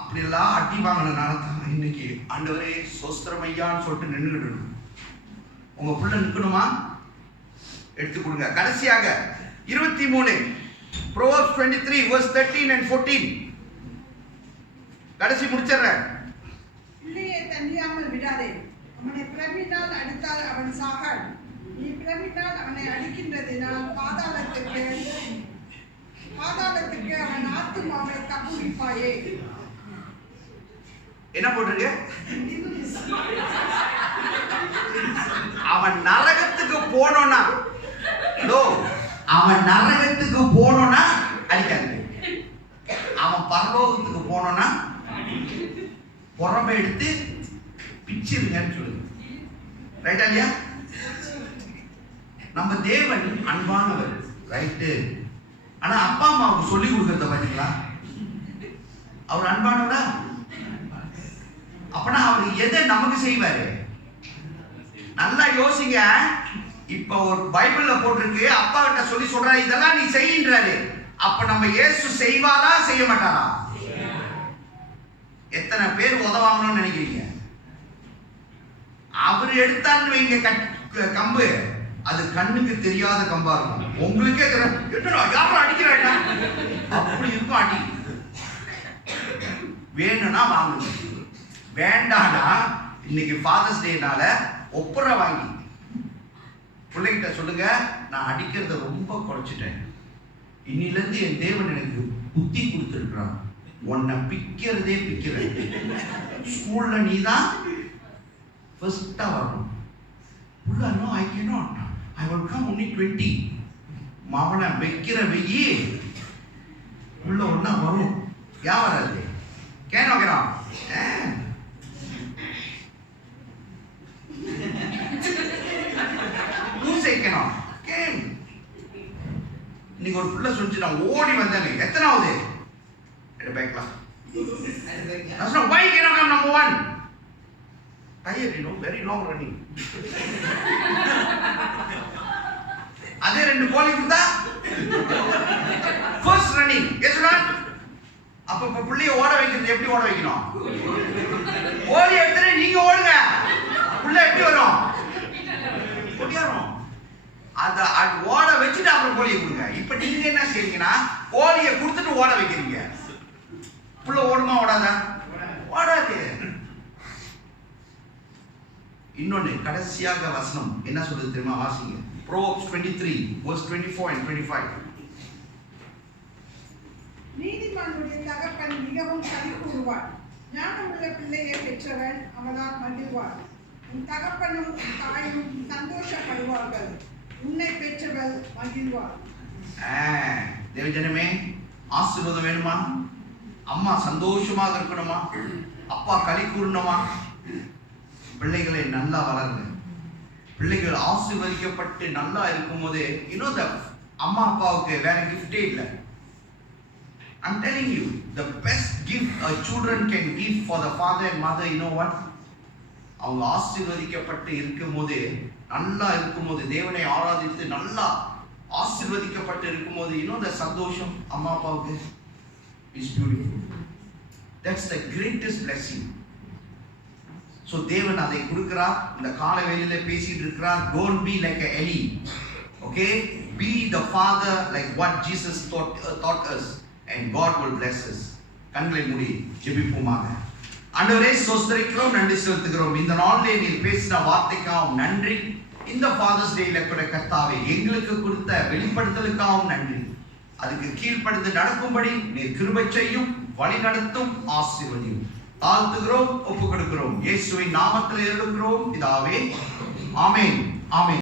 அப்படியெல்லாம் அடி வாங்கினால தான் இன்னைக்கு ஆண்டவரே சோஸ்திரம் ஐயான்னு சொல்லிட்டு நின்றுகிட்டு. உங்க புள்ள நிக்கணுமா? எடுத்து கொடுங்க. கடைசியாக 23 Proverbs 23 verse 13 and 14. கடைசி முடிச்சிடுறேன். பிள்ளையை தண்டியாமல் விடாதே, அவனை பிரமினால் அடித்தால் அவன் சாகான். நீ பிரமினால் அவனை அடிக்கின்றதினால் பாதாளத்துக்கு அவன் ஆத்துமாவை தப்புவிப்பாயே. என்ன போட்டிருக்கு? அவன் நரகத்துக்கு போனோம்னா, அவன் நரகத்துக்கு போனோம்னா அடிக்காது. அவன் பரலோகத்துக்கு போனோம்னா புறமை எடுத்து பிச்சிருங்கன்னு சொல்லுங்க. ரைட்டா இல்லையா? நம்ம தேவன் அன்பானவர், ரைட்டு. ஆனா அப்பா அம்மாவுக்கு சொல்லி கொடுக்கறத பாத்தீங்களா? அவர் அன்பானவரா? அப்பனா அவர் எதை நமக்கு செய்வாரு? நல்லா யோசிங்க. இப்ப ஒரு பைபிள்ல போட்டிருக்கு, அப்பா கிட்ட சொல்லி சொல்றாரு இதெல்லாம் நீ செய்யின்றாரு. அப்ப நம்ம இயேசு செய்வாரா செய்ய மாட்டாரா? எத்தனை பேர் உதவாங்கன்னு நினைக்கிறீங்க? அவர் எடுத்தான்னு வைங்க கம்பு, அது கண்ணுக்கு தெரியாத கம்பா இருக்கும். உங்களுக்கே தெரியும் யாரும் அடிக்கிறாங்க, அப்படி இருக்கும் அடி. வேணும்னா வாங்குங்க, வேண்டானா இன்னைக்கு ஃபாதர்ஸ் டேனால ஒப்புரை வாங்கி பிள்ளைகிட்ட சொல்லுங்க, நான் அடிக்கிறத ரொம்ப குறைச்சிட்டேன். இன்னிலிருந்து என் தேவன் எனக்கு புத்தி கொடுத்துருக்கிறான், உன்னை பிக்கிறதே பிக்கிறேன். ஸ்கூல்ல நீ தான் ஃபர்ஸ்டா வரணும். புள்ள no I cannot, I will come only 20. மாவனை வைக்கிற வெயி உள்ள ஒன்னா வரும். ஏன் வராது? கேன் வைக்கிறான். இன்னைக்கு ஒரு புள்ள சொல்லிச்சு, நான் ஓடி வந்தேன். எத்தனாவது? Why cannot come number 1? Tired, very long running. அதே 2 கோலி கொடுத்தா ஃபர்ஸ்ட் ரன்னிங். S not? அப்ப புள்ளைய ஓட வைக்கிறது எப்படி ஓட வைக்கணும்? கோலி எடுத்து நீங்க ஓடுங்க, புள்ள எப்படி வரும்? ஓடியாரும். அத ஓட வச்சுட்டு அப்புறம் கோழியை கொடுங்க. இப்ப நீங்க என்ன செய்றீங்கன்னா, கோழியை கொடுத்துட்டு ஓட வைக்கிறீங்க. புள்ள ஓடுமா ஓடாதா? ஓடாது. இன்னொன்னு கடைசியாக வசனம் என்ன சொல்றது தெரியுமா? வாசிங்க. Proverbs 23 verse 24 and 25. நீதிமானுடைய தகப்பன் மிகவும் களி கூறுவார், ஞானமுள்ள பிள்ளையை பெற்றவன் அவனால் மகிழ்வார். உன் தகப்பனும் உன் தாயும் சந்தோஷப்படுவார்கள், உன்னை பெற்றவள் மகிழ்வார். தேவஜனமே, ஆசீர்வாதம் வேணுமா? அம்மா சந்தோஷமாக இருக்கணுமா? அப்பா களி கூறணுமா? பிள்ளைகளை நல்லா வளருங்க. பிள்ளைகள் ஆசீர்வதிக்கப்பட்டு நல்லா இருக்கும்போது இன்னொரு அம்மா அப்பாவுக்கு வேற கிஃப்டே இல்லை. I'm telling you, the best gift a children can give for the father and mother, you know what? அவங்க ஆசீர்வதிக்கப்பட்டு இருக்கும்போது, நல்லா இருக்கும்போது, தேவனை ஆராதித்து நல்லா ஆசீர்வதிக்கப்பட்டு இருக்கும்போது, இன்னும் the சந்தோஷம் அம்மா அப்பாவுக்கு is beautiful. That's the greatest blessing. So தேவன் அதை கொடுக்கிறார். இந்த கால வேளையில பேசிட்டு இருக்கிறார். Don't be like a Eli. Okay? Be the father like what Jesus taught us, and God will bless us. கண்களை மூடி ஜெபிப்போமாக. ஆண்டவரே, ஸ்தோத்திரிக்கிறோம், நன்றி செலுத்துகிறோம். இந்த நாளிலே நீர் பேசின வார்த்தைக்காகவும் நன்றி. இந்த ஃபாதர்ஸ் டேல கூட கர்த்தாவே எங்களுக்கு கொடுத்த வெளிப்படுத்தலுக்காகவும் நன்றி. அதுக்கு கீழ்ப்படிந்து நடக்கும்படி நீர் கிருபை செய்யும், வழி நடத்தும், ஆசீர்வதியும். தாழ்த்துகிறோம், ஒப்புக் கொடுக்கிறோம். இயேசுவின் நாமத்தில் எடுக்கிறோம் பிதாவே. ஆமென். ஆமென்.